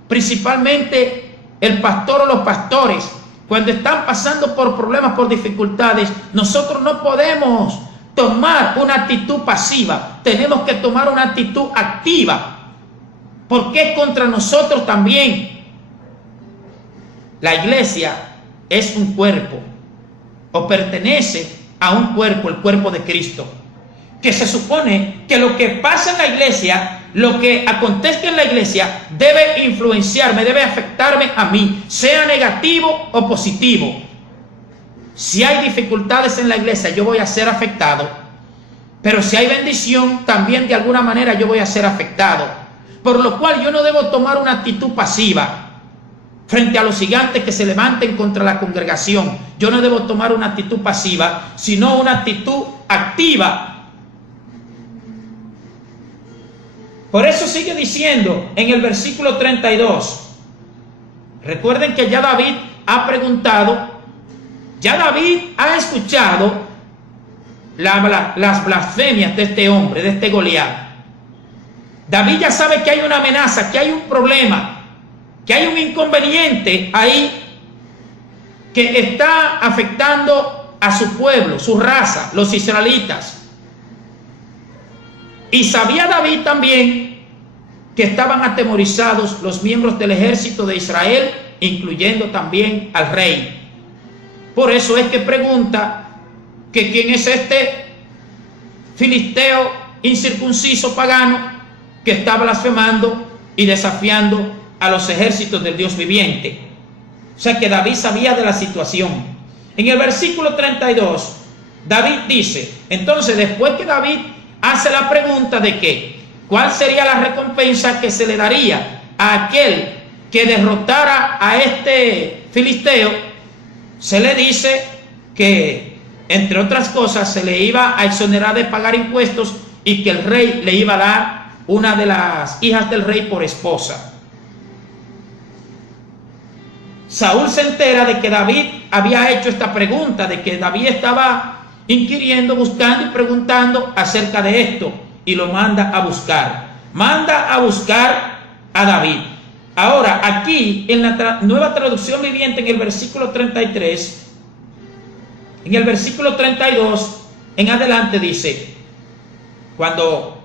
principalmente el pastor o los pastores, cuando están pasando por problemas, por dificultades. Nosotros no podemos tomar una actitud pasiva, tenemos que tomar una actitud activa, porque es contra nosotros también. La iglesia es un cuerpo, o pertenece a un cuerpo, el cuerpo de Cristo, que se supone que lo que pasa en la iglesia, lo que acontezca en la iglesia, debe influenciarme, debe afectarme a mí, sea negativo o positivo. Si hay dificultades en la iglesia, yo voy a ser afectado, pero si hay bendición, también de alguna manera yo voy a ser afectado. Por lo cual yo no debo tomar una actitud pasiva frente a los gigantes que se levanten contra la congregación. Yo no debo tomar una actitud pasiva, sino una actitud activa. Por eso sigue diciendo en el versículo 32. Recuerden que ya David ha preguntado, ya David ha escuchado las blasfemias de este hombre, de este Goliat. David ya sabe que hay una amenaza, que hay un problema, que hay un inconveniente ahí que está afectando a su pueblo, su raza, los israelitas. Y sabía David también que estaban atemorizados los miembros del ejército de Israel, incluyendo también al rey. Por eso es que pregunta que quién es este filisteo incircunciso pagano que está blasfemando y desafiando a los ejércitos del Dios viviente. O sea que David sabía de la situación. En el versículo 32, David dice, entonces después que David hace la pregunta de que cuál sería la recompensa que se le daría a aquel que derrotara a este filisteo, se le dice que, entre otras cosas, se le iba a exonerar de pagar impuestos y que el rey le iba a dar una de las hijas del rey por esposa. Saúl se entera de que David había hecho esta pregunta, de que David estaba inquiriendo, buscando y preguntando acerca de esto, y lo manda a buscar. Manda a buscar a David. Ahora, aquí en la Nueva Traducción Viviente, en el versículo 33, en el versículo 32 en adelante dice, cuando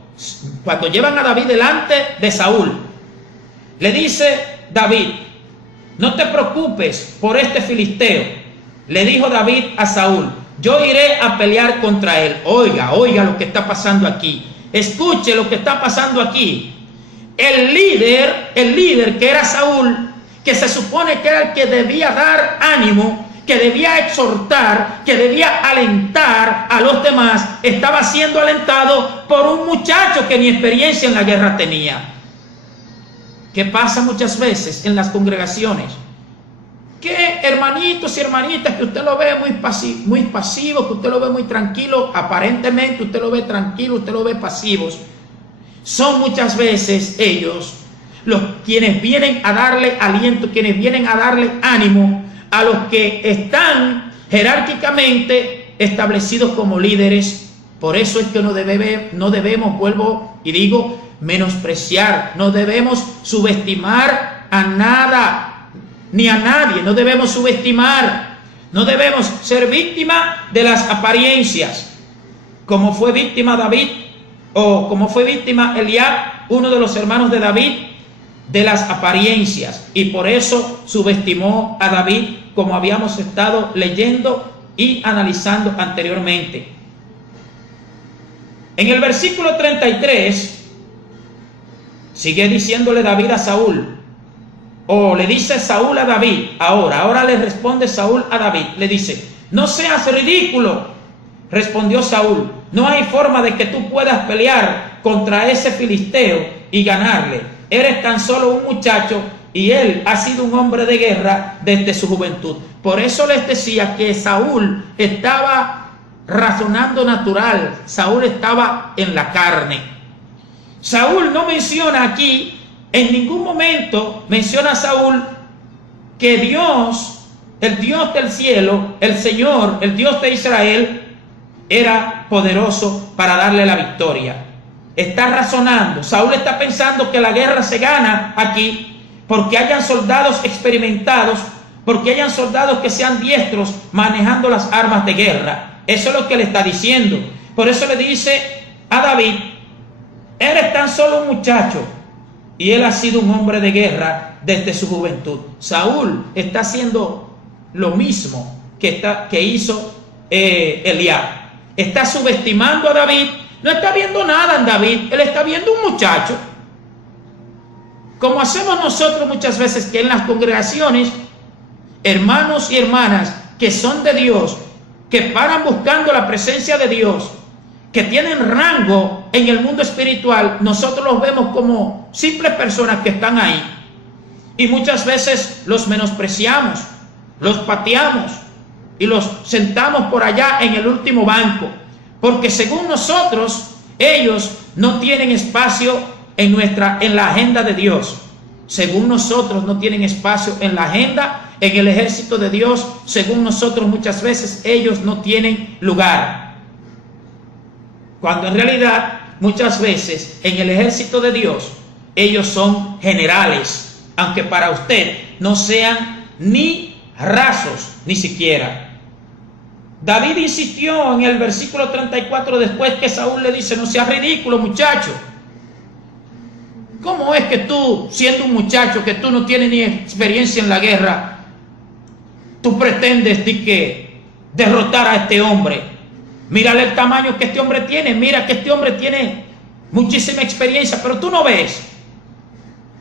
llevan a David delante de Saúl, le dice David: no te preocupes por este filisteo. Le dijo David a Saúl: yo iré a pelear contra él. Oiga lo que está pasando aquí. Escuche lo que está pasando aquí. El líder que era Saúl, que se supone que era el que debía dar ánimo, que debía exhortar, que debía alentar a los demás, estaba siendo alentado por un muchacho que ni experiencia en la guerra tenía. ¿Qué pasa muchas veces en las congregaciones? Que hermanitos y hermanitas que usted lo ve muy pasivo, que usted lo ve muy tranquilo, aparentemente usted lo ve tranquilo, usted lo ve pasivos, son muchas veces ellos quienes vienen a darle aliento, quienes vienen a darle ánimo a los que están jerárquicamente establecidos como líderes. Por eso es que no debemos, vuelvo y digo, menospreciar, no debemos subestimar a nada ni a nadie, no debemos subestimar, no debemos ser víctima de las apariencias, como fue víctima David, o como fue víctima Eliab, uno de los hermanos de David, de las apariencias, y por eso subestimó a David, como habíamos estado leyendo y analizando anteriormente. En el versículo 33 sigue diciéndole David a Saúl, o le dice Saúl a David, ahora le responde Saúl a David, le dice: no seas ridículo. Respondió Saúl: no hay forma de que tú puedas pelear contra ese filisteo y ganarle. Eres tan solo un muchacho y él ha sido un hombre de guerra desde su juventud. Por eso les decía que Saúl estaba razonando natural, Saúl estaba en la carne. Saúl no menciona aquí, en ningún momento menciona a Saúl que Dios, el Dios del cielo, el Señor, el Dios de Israel, era poderoso para darle la victoria. Está razonando, Saúl está pensando que la guerra se gana aquí porque hayan soldados experimentados, porque hayan soldados que sean diestros manejando las armas de guerra. Eso es lo que le está diciendo. Por eso le dice a David: eres tan solo un muchacho y él ha sido un hombre de guerra desde su juventud. Saúl está haciendo lo mismo que hizo Eliab. Está subestimando a David. No está viendo nada en David, él está viendo un muchacho. Como hacemos nosotros muchas veces, que en las congregaciones, hermanos y hermanas que son de Dios, que paran buscando la presencia de Dios, que tienen rango en el mundo espiritual, nosotros los vemos como simples personas que están ahí. Y muchas veces los menospreciamos, los pateamos y los sentamos por allá en el último banco. Porque según nosotros, ellos no tienen espacio en la agenda de Dios. Según nosotros no tienen espacio en la agenda, en el ejército de Dios. Según nosotros muchas veces ellos no tienen lugar. Cuando en realidad muchas veces en el ejército de Dios ellos son generales. Aunque para usted no sean ni rasos ni siquiera. David insistió en el versículo 34 después que Saúl le dice: no seas ridículo, muchacho. ¿Cómo es que tú, siendo un muchacho que tú no tienes ni experiencia en la guerra, tú pretendes derrotar a este hombre? Mírale el tamaño que este hombre tiene, mira que este hombre tiene muchísima experiencia, pero tú no ves.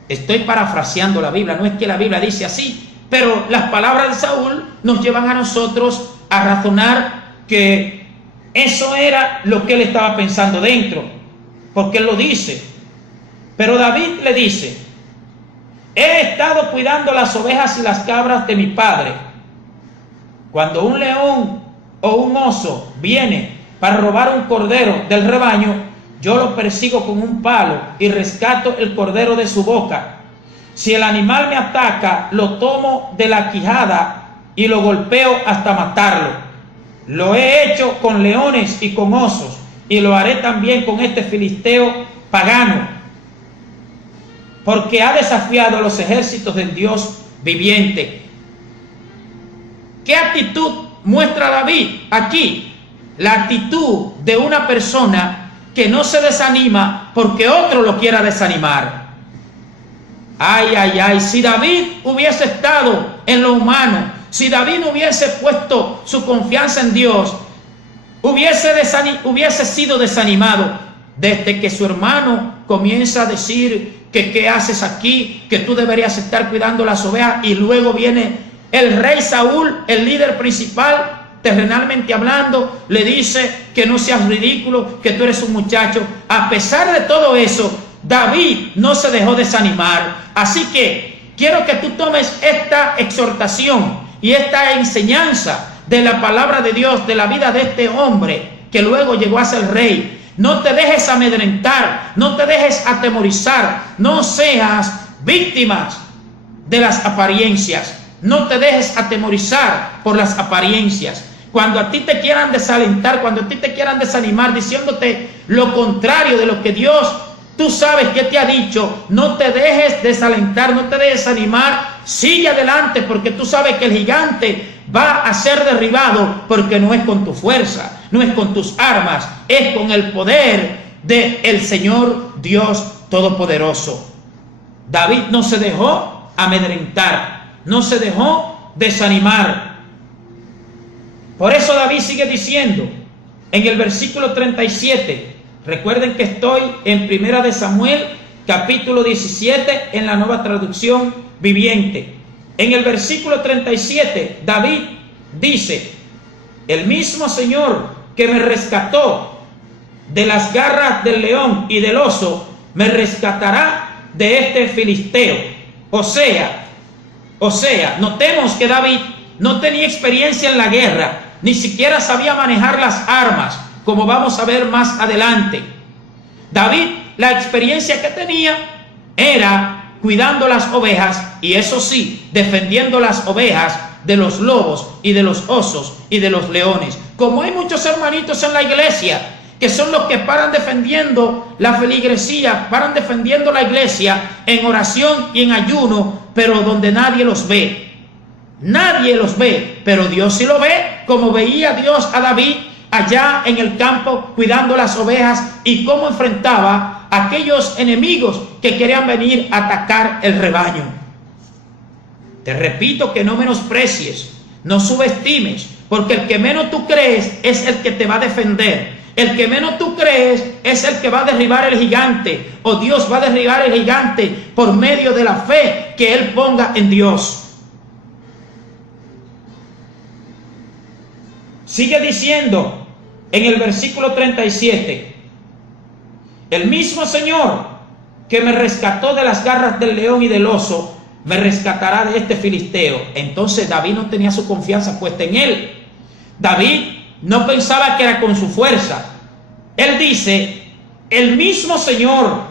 Estoy parafraseando la Biblia, no es que la Biblia dice así, pero las palabras de Saúl nos llevan a nosotros a razonar que eso era lo que él estaba pensando dentro, porque él lo dice. Pero David le dice: he estado cuidando las ovejas y las cabras de mi padre. Cuando un león o un oso viene para robar un cordero del rebaño, yo lo persigo con un palo y rescato el cordero de su boca. Si el animal me ataca, lo tomo de la quijada y lo golpeo hasta matarlo. Lo he hecho con leones y con osos, y lo haré también con este filisteo pagano. porque ha desafiado a los ejércitos del Dios viviente. ¿Qué actitud muestra David aquí? La actitud de una persona que no se desanima porque otro lo quiera desanimar. Ay, ay, ay, si David hubiese estado en lo humano, si David hubiese puesto su confianza en Dios, hubiese sido desanimado desde que su hermano comienza a decir que qué haces aquí, que tú deberías estar cuidando las ovejas, y luego viene el rey Saúl, el líder principal, terrenalmente hablando, le dice que no seas ridículo, que tú eres un muchacho. A pesar de todo eso, David no se dejó desanimar. Así que quiero que tú tomes esta exhortación y esta enseñanza de la palabra de Dios, de la vida de este hombre que luego llegó a ser rey. No te dejes amedrentar, no te dejes atemorizar, no seas víctimas de las apariencias, no te dejes atemorizar por las apariencias. Cuando a ti te quieran desalentar, cuando a ti te quieran desanimar diciéndote lo contrario de lo que Dios, tú sabes que te ha dicho, no te dejes desalentar, no te dejes animar, sigue adelante, porque tú sabes que el gigante va a ser derribado, porque no es con tu fuerza, no es con tus armas, es con el poder del Señor Dios Todopoderoso. David no se dejó amedrentar, no se dejó desanimar. Por eso David sigue diciendo en el versículo 37, recuerden que estoy en Primera de Samuel, capítulo 17, en la Nueva Traducción Viviente. En el versículo 37, David dice: el mismo Señor que me rescató de las garras del león y del oso, me rescatará de este filisteo. O sea, notemos que David no tenía experiencia en la guerra, ni siquiera sabía manejar las armas, como vamos a ver más adelante. David, la experiencia que tenía era cuidando las ovejas, y eso sí, defendiendo las ovejas de los lobos y de los osos y de los leones. Como hay muchos hermanitos en la iglesia que son los que paran defendiendo la feligresía, paran defendiendo la iglesia en oración y en ayuno, pero donde nadie los ve. Nadie los ve, pero Dios sí lo ve, como veía Dios a David allá en el campo cuidando las ovejas y cómo enfrentaba a aquellos enemigos que querían venir a atacar el rebaño. Te repito que no menosprecies, no subestimes, porque el que menos tú crees es el que te va a defender. El que menos tú crees es el que va a derribar el gigante, o Dios va a derribar el gigante por medio de la fe que él ponga en Dios. Sigue diciendo en el versículo 37, el mismo Señor que me rescató de las garras del león y del oso, me rescatará de este filisteo. Entonces David no tenía su confianza puesta en él. David no pensaba que era con su fuerza. Él dice, el mismo Señor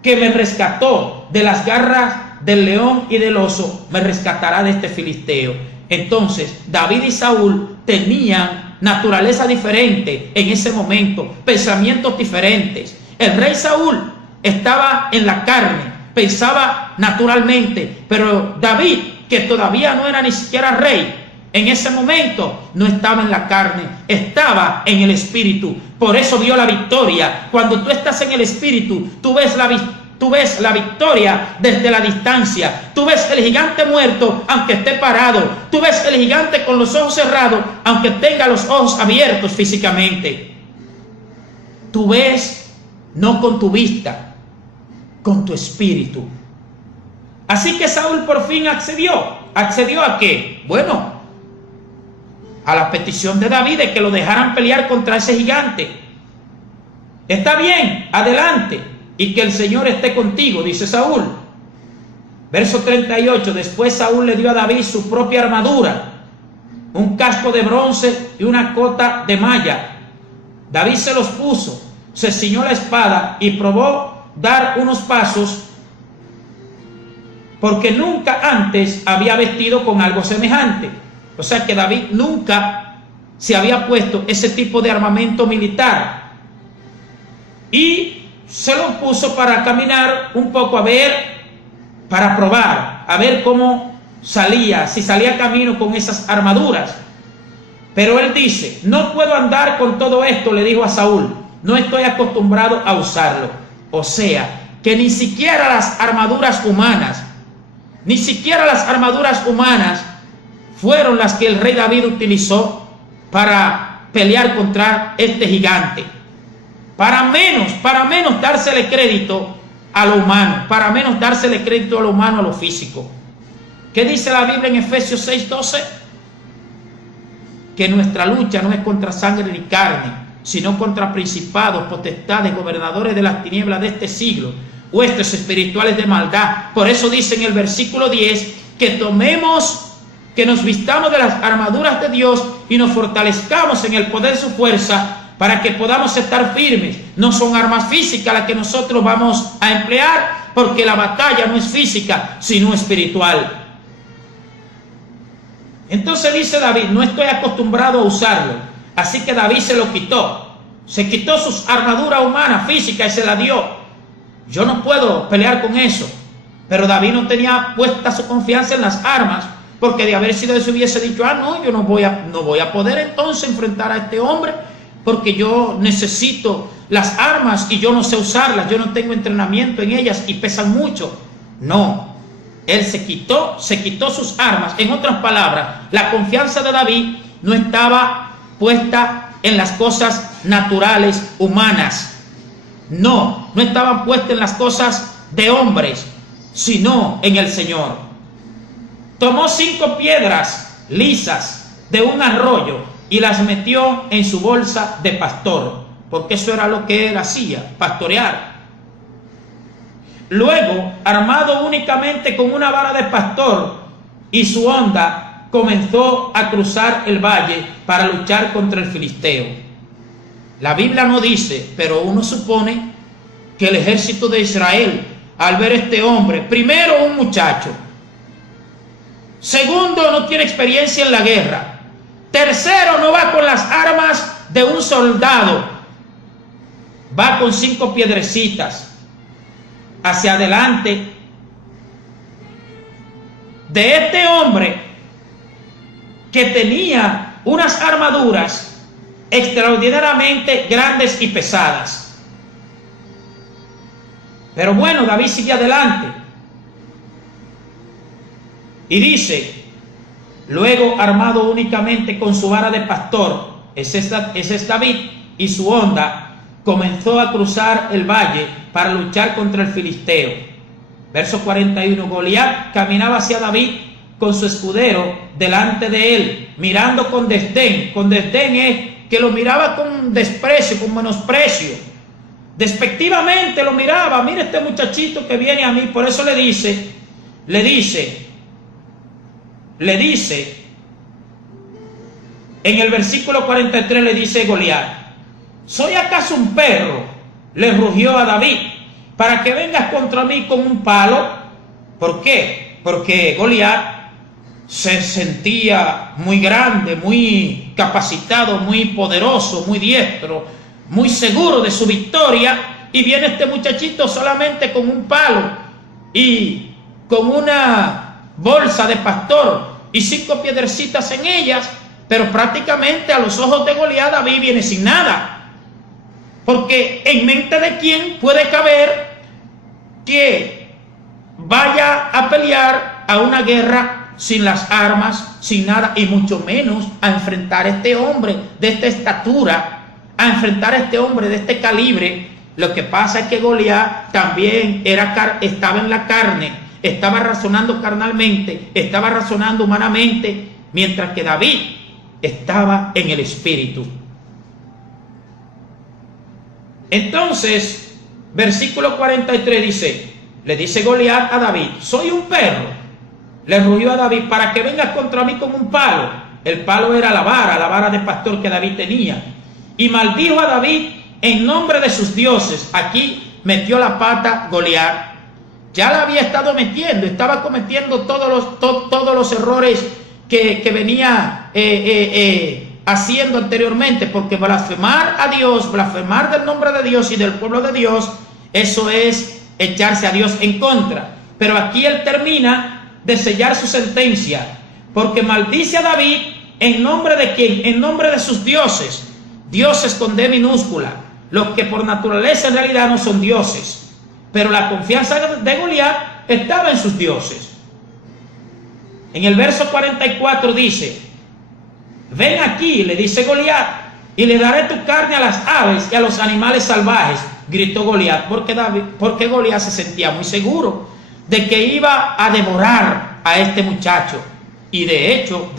que me rescató de las garras del león y del oso, me rescatará de este filisteo. Entonces David y Saúl tenían naturaleza diferente en ese momento, pensamientos diferentes. El rey Saúl estaba en la carne, pensaba naturalmente, pero David, que todavía no era ni siquiera rey, en ese momento no estaba en la carne, estaba en el espíritu. Por eso vio la victoria. Cuando tú estás en el espíritu, tú ves la victoria desde la distancia. Tú ves el gigante muerto aunque esté parado. Tú ves el gigante con los ojos cerrados aunque tenga los ojos abiertos físicamente. Tú ves no con tu vista, con tu espíritu. Así que Saúl por fin accedió. ¿Accedió a qué? Bueno, a la petición de David de que lo dejaran pelear contra ese gigante. Está bien, adelante, y que el Señor esté contigo, dice Saúl. Verso 38, después Saúl le dio a David su propia armadura, un casco de bronce y una cota de malla. David se los puso, se ciñó la espada y probó dar unos pasos, porque nunca antes había vestido con algo semejante. O sea que David nunca se había puesto ese tipo de armamento militar. Y se lo puso para caminar un poco a ver para probar, a ver cómo salía, si salía camino con esas armaduras. Pero él dice, no puedo andar con todo esto, le dijo a Saúl, no estoy acostumbrado a usarlo. O sea, que ni siquiera las armaduras humanas, fueron las que el rey David utilizó para pelear contra este gigante. Para menos dársele crédito a lo humano, a lo físico. ¿Qué dice la Biblia en Efesios 6:12? Que nuestra lucha no es contra sangre ni carne, sino contra principados, potestades, gobernadores de las tinieblas de este siglo, huestes espirituales de maldad. Por eso dice en el versículo 10 que nos vistamos de las armaduras de Dios y nos fortalezcamos en el poder de su fuerza para que podamos estar firmes. No son armas físicas las que nosotros vamos a emplear, porque la batalla no es física, sino espiritual. Entonces dice David, no estoy acostumbrado a usarlo. Así que David se lo quitó. Se quitó sus armaduras humanas, físicas, y se la dio. Yo no puedo pelear con eso. Pero David no tenía puesta su confianza en las armas, porque de haber sido eso hubiese dicho, no, yo no voy a poder entonces enfrentar a este hombre, porque yo necesito las armas y yo no sé usarlas, yo no tengo entrenamiento en ellas y pesan mucho. No, él se quitó sus armas. En otras palabras, la confianza de David no estaba puesta en las cosas naturales, humanas. No estaban puestas en las cosas de hombres, sino en el Señor. Tomó 5 piedras lisas de un arroyo y las metió en su bolsa de pastor, porque eso era lo que él hacía, pastorear. Luego, armado únicamente con una vara de pastor y su honda, comenzó a cruzar el valle para luchar contra el filisteo. La Biblia no dice, pero uno supone que el ejército de Israel, al ver a este hombre, primero un muchacho, segundo no tiene experiencia en la guerra, tercero no va con las armas de un soldado, va con 5 piedrecitas hacia adelante de este hombre que tenía unas armaduras extraordinariamente grandes y pesadas. Pero bueno, David sigue adelante y dice, luego armado únicamente con su vara de pastor, ese es David, y su honda, comenzó a cruzar el valle para luchar contra el filisteo. Verso 41, Goliat caminaba hacia David con su escudero delante de él, mirando con desdén. Con desdén es que lo miraba con desprecio, con menosprecio. Despectivamente lo miraba. Mira este muchachito que viene a mí. Por eso le dice en el versículo 43, le dice Goliat, ¿soy acaso un perro? Le rugió a David, para que vengas contra mí con un palo. ¿Por qué? Porque Goliat se sentía muy grande, muy capacitado, muy poderoso, muy diestro, muy seguro de su victoria, y viene este muchachito solamente con un palo y con una bolsa de pastor y 5 piedrecitas en ellas, pero prácticamente a los ojos de Goliat David viene sin nada. Porque en mente de quién puede caber que vaya a pelear a una guerra sin las armas, sin nada, y mucho menos a enfrentar a este hombre de esta estatura, a enfrentar a este hombre de este calibre. Lo que pasa es que Goliat también estaba en la carne, estaba razonando carnalmente, estaba razonando humanamente, mientras que David estaba en el espíritu. Entonces, versículo 43 le dice Goliat a David, soy un perro. Le rugió a David, para que vengas contra mí con un palo. El palo era la vara de pastor que David tenía. Y maldijo a David en nombre de sus dioses. Aquí metió la pata Goliat. Ya la había estado metiendo, estaba cometiendo todos los errores que venía haciendo anteriormente, porque blasfemar a Dios, blasfemar del nombre de Dios y del pueblo de Dios, eso es echarse a Dios en contra. Pero aquí él termina de sellar su sentencia, porque maldice a David en nombre de ¿quién? En nombre de sus dioses. Dioses con D minúscula, los que por naturaleza en realidad no son dioses. Pero la confianza de Goliat estaba en sus dioses. En el verso 44 dice: ven aquí, le dice Goliat, y le daré tu carne a las aves y a los animales salvajes. Gritó Goliat, porque Goliat se sentía muy seguro de que iba a devorar a este muchacho. Y de hecho,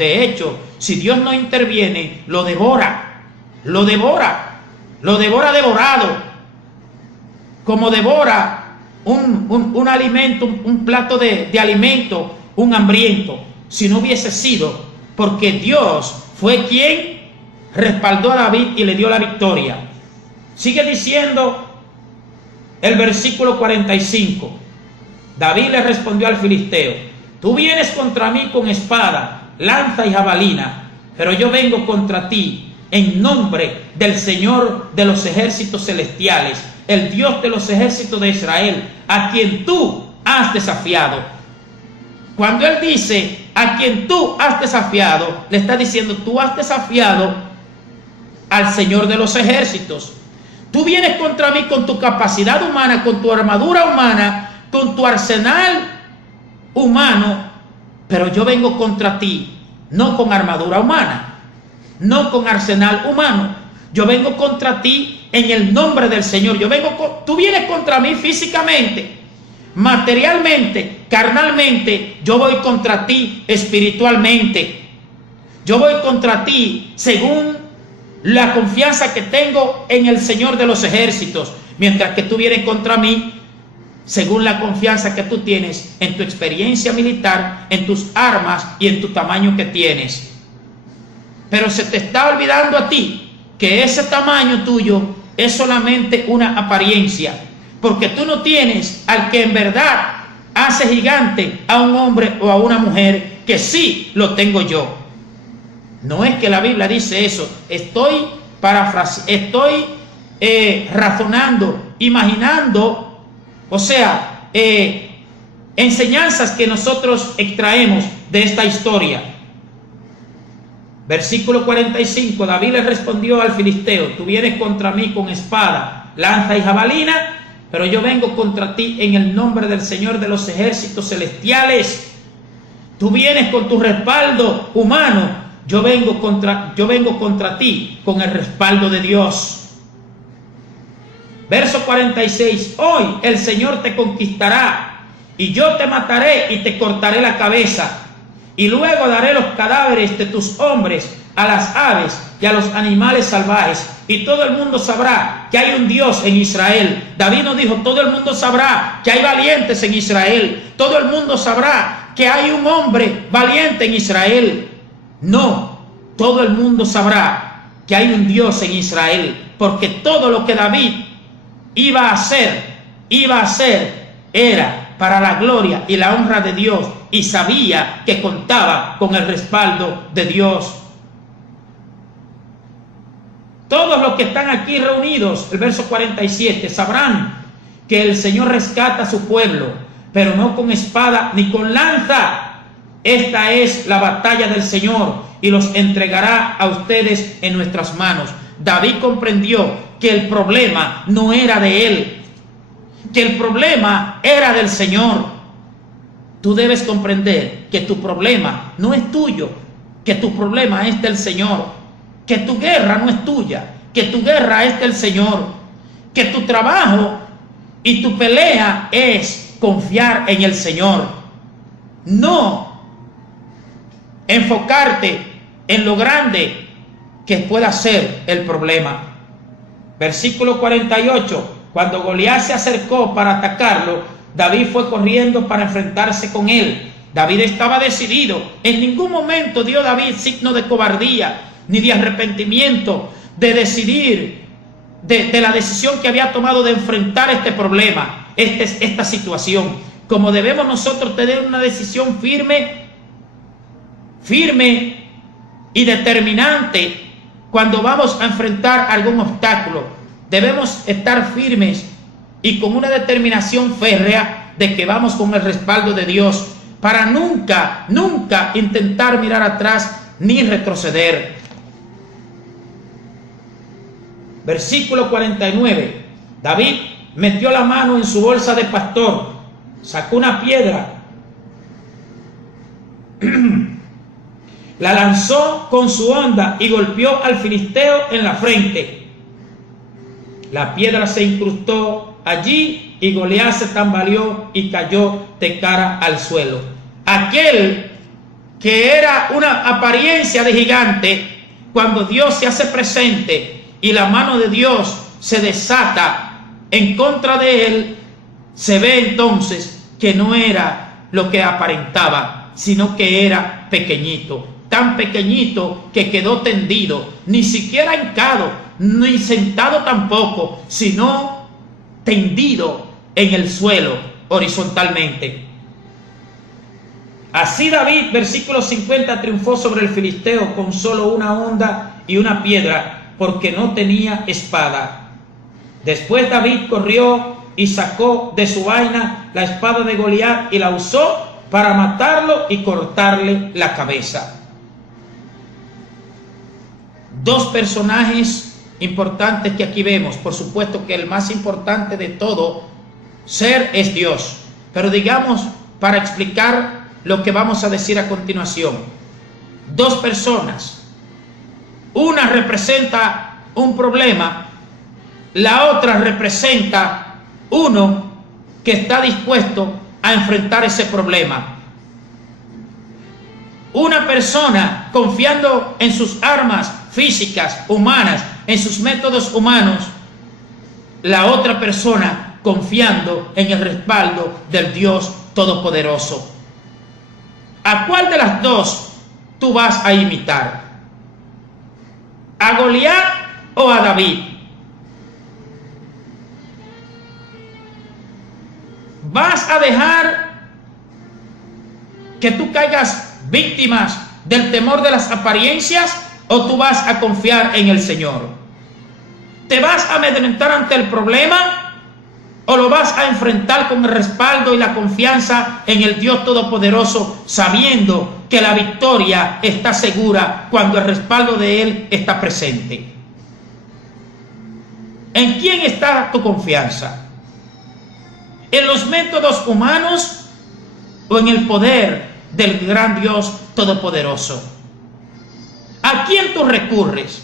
si Dios no interviene, lo devora devorado, como devora un alimento, un plato de alimento, un hambriento. Si no hubiese sido porque Dios fue quien respaldó a David y le dio la victoria. Sigue diciendo el versículo 45. David le respondió al filisteo: tú vienes contra mí con espada, lanza y jabalina, pero yo vengo contra ti en nombre del Señor de los ejércitos celestiales, el Dios de los ejércitos de Israel, a quien tú has desafiado. Cuando él dice a quien tú has desafiado, le está diciendo: tú has desafiado al Señor de los ejércitos. Tú vienes contra mí con tu capacidad humana, con tu armadura humana, con tu arsenal humano, pero yo vengo contra ti no con armadura humana, no con arsenal humano. Yo vengo contra ti en el nombre del Señor. Tú vienes contra mí físicamente, materialmente, carnalmente. Yo voy contra ti espiritualmente. Yo voy contra ti según la confianza que tengo en el Señor de los ejércitos, mientras que tú vienes contra mí según la confianza que tú tienes en tu experiencia militar, en tus armas y en tu tamaño que tienes. Pero se te está olvidando a ti que ese tamaño tuyo es solamente una apariencia, porque tú no tienes al que en verdad hace gigante, a un hombre o a una mujer, que sí lo tengo yo. No es que la Biblia dice eso, estoy razonando, imaginando, o sea, enseñanzas que nosotros extraemos de esta historia. Versículo 45, David le respondió al filisteo: tú vienes contra mí con espada, lanza y jabalina, pero yo vengo contra ti en el nombre del Señor de los ejércitos celestiales. Tú vienes con tu respaldo humano, yo vengo contra ti con el respaldo de Dios. Verso 46, hoy el Señor te conquistará y yo te mataré y te cortaré la cabeza, y luego daré los cadáveres de tus hombres a las aves y a los animales salvajes, y todo el mundo sabrá que hay un Dios en Israel. David no dijo todo el mundo sabrá que hay valientes en Israel, todo el mundo sabrá que hay un hombre valiente en Israel. No, todo el mundo sabrá que hay un Dios en Israel, porque todo lo que David iba a hacer era para la gloria y la honra de Dios, y sabía que contaba con el respaldo de Dios. Todos los que están aquí reunidos, el verso 47, sabrán que el Señor rescata a su pueblo, pero no con espada ni con lanza. Esta es la batalla del Señor, y los entregará a ustedes en nuestras manos. David comprendió que el problema no era de él, que el problema era del Señor. Tú debes comprender que tu problema no es tuyo, que tu problema es del Señor, que tu guerra no es tuya, que tu guerra es del Señor, que tu trabajo y tu pelea es confiar en el Señor. No enfocarte en lo grande que pueda ser el problema. Versículo 48. Cuando Goliat se acercó para atacarlo, David fue corriendo para enfrentarse con él. David estaba decidido. En ningún momento dio David signo de cobardía ni de arrepentimiento de decidir, de la decisión que había tomado de enfrentar este problema, esta situación. Como debemos nosotros tener una decisión firme y determinante cuando vamos a enfrentar algún obstáculo. Debemos estar firmes y con una determinación férrea de que vamos con el respaldo de Dios para nunca, nunca intentar mirar atrás ni retroceder. Versículo 49. David metió la mano en su bolsa de pastor, sacó una piedra, la lanzó con su honda y golpeó al filisteo en la frente. La piedra se incrustó allí y Goliat se tambaleó y cayó de cara al suelo. Aquel que era una apariencia de gigante, cuando Dios se hace presente y la mano de Dios se desata en contra de él, se ve entonces que no era lo que aparentaba, sino que era pequeñito, tan pequeñito que quedó tendido, ni siquiera hincado, ni sentado tampoco, sino tendido en el suelo horizontalmente. Así David, versículo 50, triunfó sobre el filisteo con solo una honda y una piedra, porque no tenía espada. Después David corrió y sacó de su vaina la espada de Goliat y la usó para matarlo y cortarle la cabeza. Dos personajes importantes que aquí vemos. Por supuesto que el más importante de todo ser es Dios, pero digamos, para explicar lo que vamos a decir a continuación, dos personas, una representa un problema, la otra representa uno que está dispuesto a enfrentar ese problema. Una persona confiando en sus armas físicas, humanas, en sus métodos humanos, la otra persona confiando en el respaldo del Dios Todopoderoso. ¿A cuál de las dos tú vas a imitar? ¿A Goliat o a David? ¿Vas a dejar que tú caigas víctimas del temor de las apariencias o tú vas a confiar en el Señor? ¿Te vas a amedrentar ante el problema o lo vas a enfrentar con el respaldo y la confianza en el Dios Todopoderoso, sabiendo que la victoria está segura cuando el respaldo de Él está presente? ¿En quién está tu confianza? ¿En los métodos humanos o en el poder del gran Dios Todopoderoso? ¿A quién tú recurres?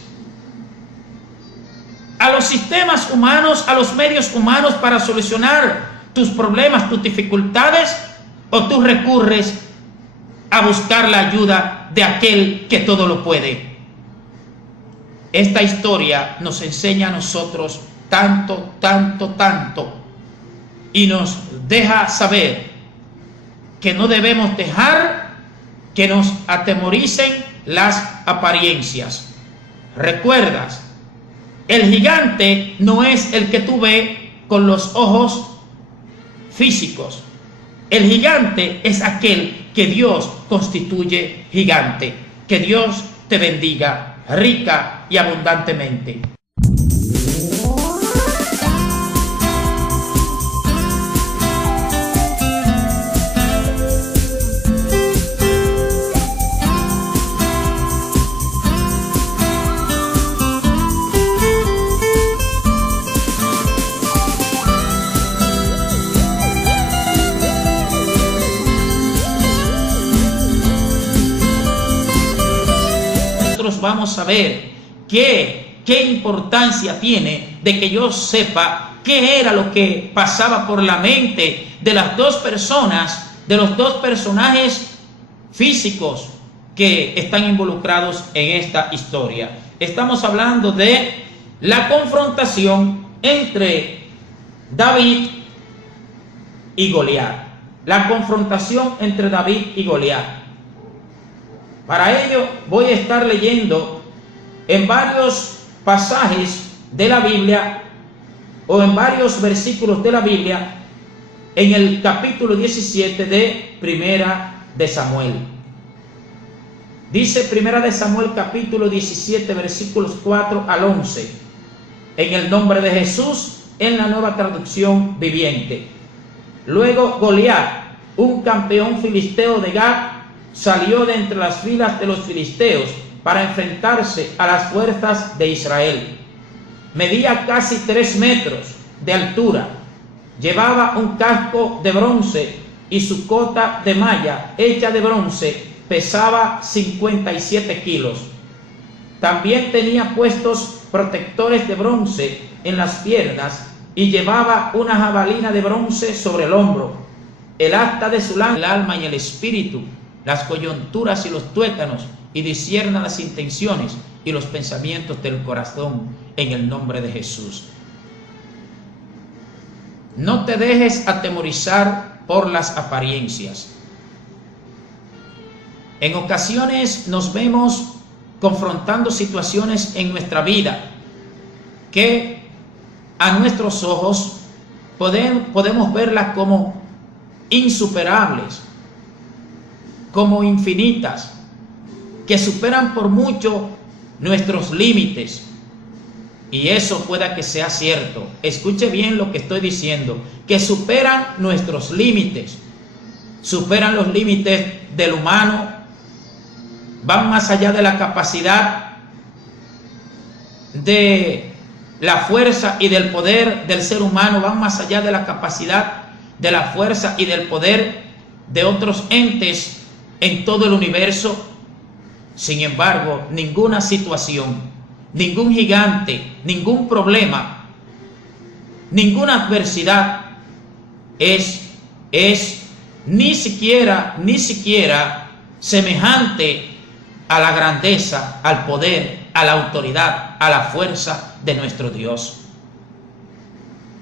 ¿A los sistemas humanos, a los medios humanos para solucionar tus problemas, tus dificultades? ¿O tú recurres a buscar la ayuda de aquel que todo lo puede? Esta historia nos enseña a nosotros tanto, tanto, tanto, y nos deja saber que no debemos dejar que nos atemoricen las apariencias. ¿Recuerdas? El gigante no es el que tú ves con los ojos físicos. El gigante es aquel que Dios constituye gigante. Que Dios te bendiga rica y abundantemente. Vamos a ver qué importancia tiene de que yo sepa qué era lo que pasaba por la mente de las dos personas, de los dos personajes físicos que están involucrados en esta historia. Estamos hablando de la confrontación entre David y Goliat. La confrontación entre David y Goliat. Para ello voy a estar leyendo en varios pasajes de la Biblia o en varios versículos de la Biblia en el capítulo 17 de Primera de Samuel. Dice Primera de Samuel capítulo 17 versículos 4 al 11 en el nombre de Jesús en la Nueva Traducción Viviente. Luego Goliat, un campeón filisteo de Gat, salió de entre las filas de los filisteos para enfrentarse a las fuerzas de Israel. Medía casi 3 metros de altura, llevaba un casco de bronce y su cota de malla hecha de bronce pesaba 57 kilos. También tenía puestos protectores de bronce en las piernas y llevaba una jabalina de bronce sobre el hombro. El asta de su lanza, el alma y el espíritu, las coyunturas y los tuétanos, y discierna las intenciones y los pensamientos del corazón, en el nombre de Jesús. No te dejes atemorizar por las apariencias. En ocasiones nos vemos confrontando situaciones en nuestra vida que a nuestros ojos podemos verlas como insuperables, como infinitas, que superan por mucho nuestros límites. Y eso pueda que sea cierto. Escuche bien lo que estoy diciendo, que superan nuestros límites, superan los límites del humano, van más allá de la capacidad, de la fuerza y del poder del ser humano, van más allá de la capacidad, de la fuerza y del poder de otros entes en todo el universo. Sin embargo, ninguna situación, ningún gigante, ningún problema, ninguna adversidad es ni siquiera semejante a la grandeza, al poder, a la autoridad, a la fuerza de nuestro Dios.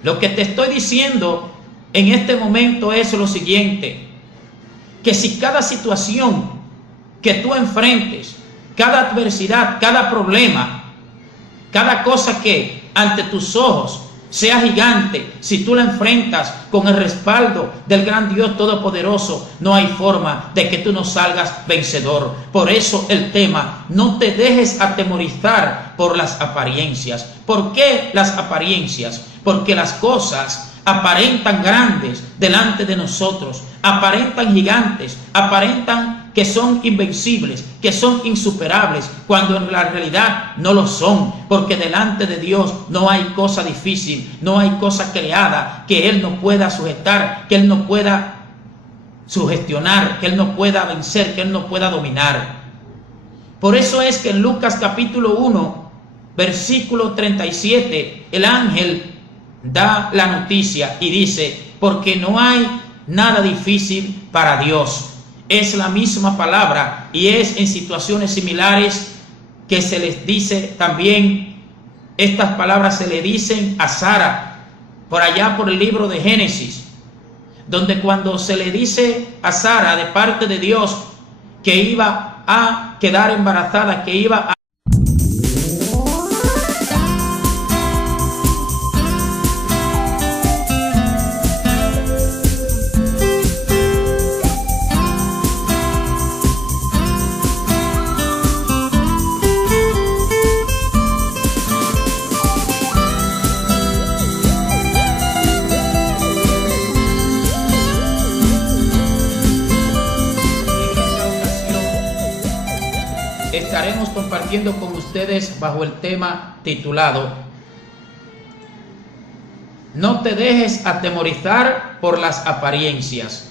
Lo que te estoy diciendo en este momento es lo siguiente: que si cada situación que tú enfrentes, cada adversidad, cada problema, cada cosa que ante tus ojos sea gigante, si tú la enfrentas con el respaldo del gran Dios Todopoderoso, no hay forma de que tú no salgas vencedor. Por eso el tema: no te dejes atemorizar por las apariencias. ¿Por qué las apariencias? Porque las cosas aparentan grandes delante de nosotros, aparentan gigantes, aparentan que son invencibles, que son insuperables, cuando en la realidad no lo son, porque delante de Dios no hay cosa difícil, no hay cosa creada que Él no pueda sujetar, que Él no pueda sugestionar, que Él no pueda vencer, que Él no pueda dominar. Por eso es que en Lucas capítulo 1, versículo 37, el ángel da la noticia y dice: porque no hay nada difícil para Dios. Es la misma palabra y es en situaciones similares que se les dice también, estas palabras se le dicen a Sara, por allá por el libro de Génesis, donde cuando se le dice a Sara de parte de Dios que iba a quedar embarazada, que iba a estaremos compartiendo con ustedes bajo el tema titulado No te dejes atemorizar por las apariencias.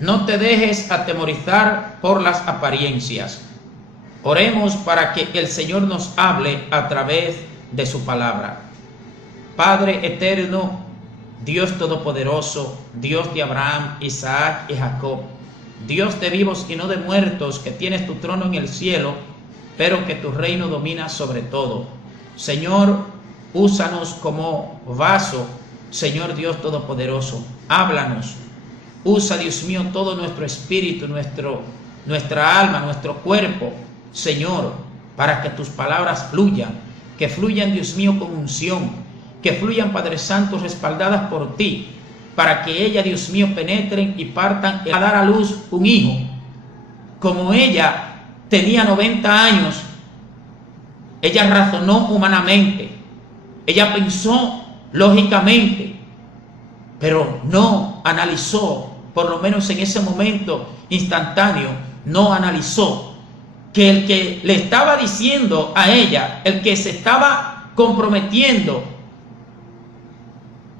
No te dejes atemorizar por las apariencias. Oremos para que el Señor nos hable a través de su palabra. Padre eterno, Dios todopoderoso, Dios de Abraham, Isaac y Jacob, Dios de vivos y no de muertos, que tienes tu trono en el cielo, pero que tu reino domina sobre todo. Señor, úsanos como vaso, Señor Dios todopoderoso, háblanos. Usa, Dios mío, todo nuestro espíritu, nuestra alma, nuestro cuerpo, Señor, para que tus palabras fluyan, que fluyan, Dios mío, con unción, que fluyan, Padre Santo, respaldadas por ti, para que ella, Dios mío, penetren y partan a dar a luz un hijo. Como ella tenía 90 años, ella razonó humanamente, ella pensó lógicamente, pero no analizó, por lo menos en ese momento instantáneo, no analizó que el que le estaba diciendo a ella, el que se estaba comprometiendo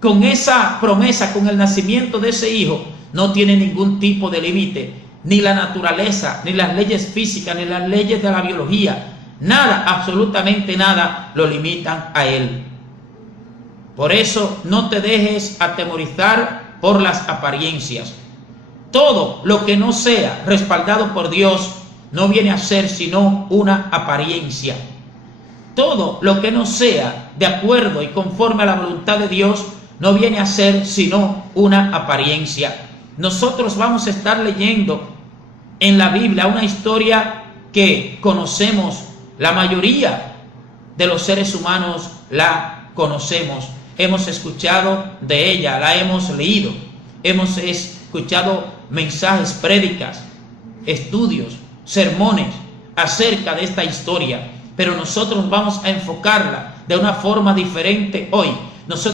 con esa promesa, con el nacimiento de ese hijo, no tiene ningún tipo de límite, ni la naturaleza, ni las leyes físicas, ni las leyes de la biología, nada, absolutamente nada, lo limitan a él. Por eso no te dejes atemorizar por las apariencias. Todo lo que no sea respaldado por Dios no viene a ser sino una apariencia. Todo lo que no sea de acuerdo y conforme a la voluntad de Dios no viene a ser sino una apariencia. Nosotros vamos a estar leyendo en la Biblia una historia que conocemos, la mayoría de los seres humanos la conocemos. Hemos escuchado de ella, la hemos leído, hemos escuchado mensajes, prédicas, estudios, sermones acerca de esta historia, pero nosotros vamos a enfocarla de una forma diferente hoy. Nosotros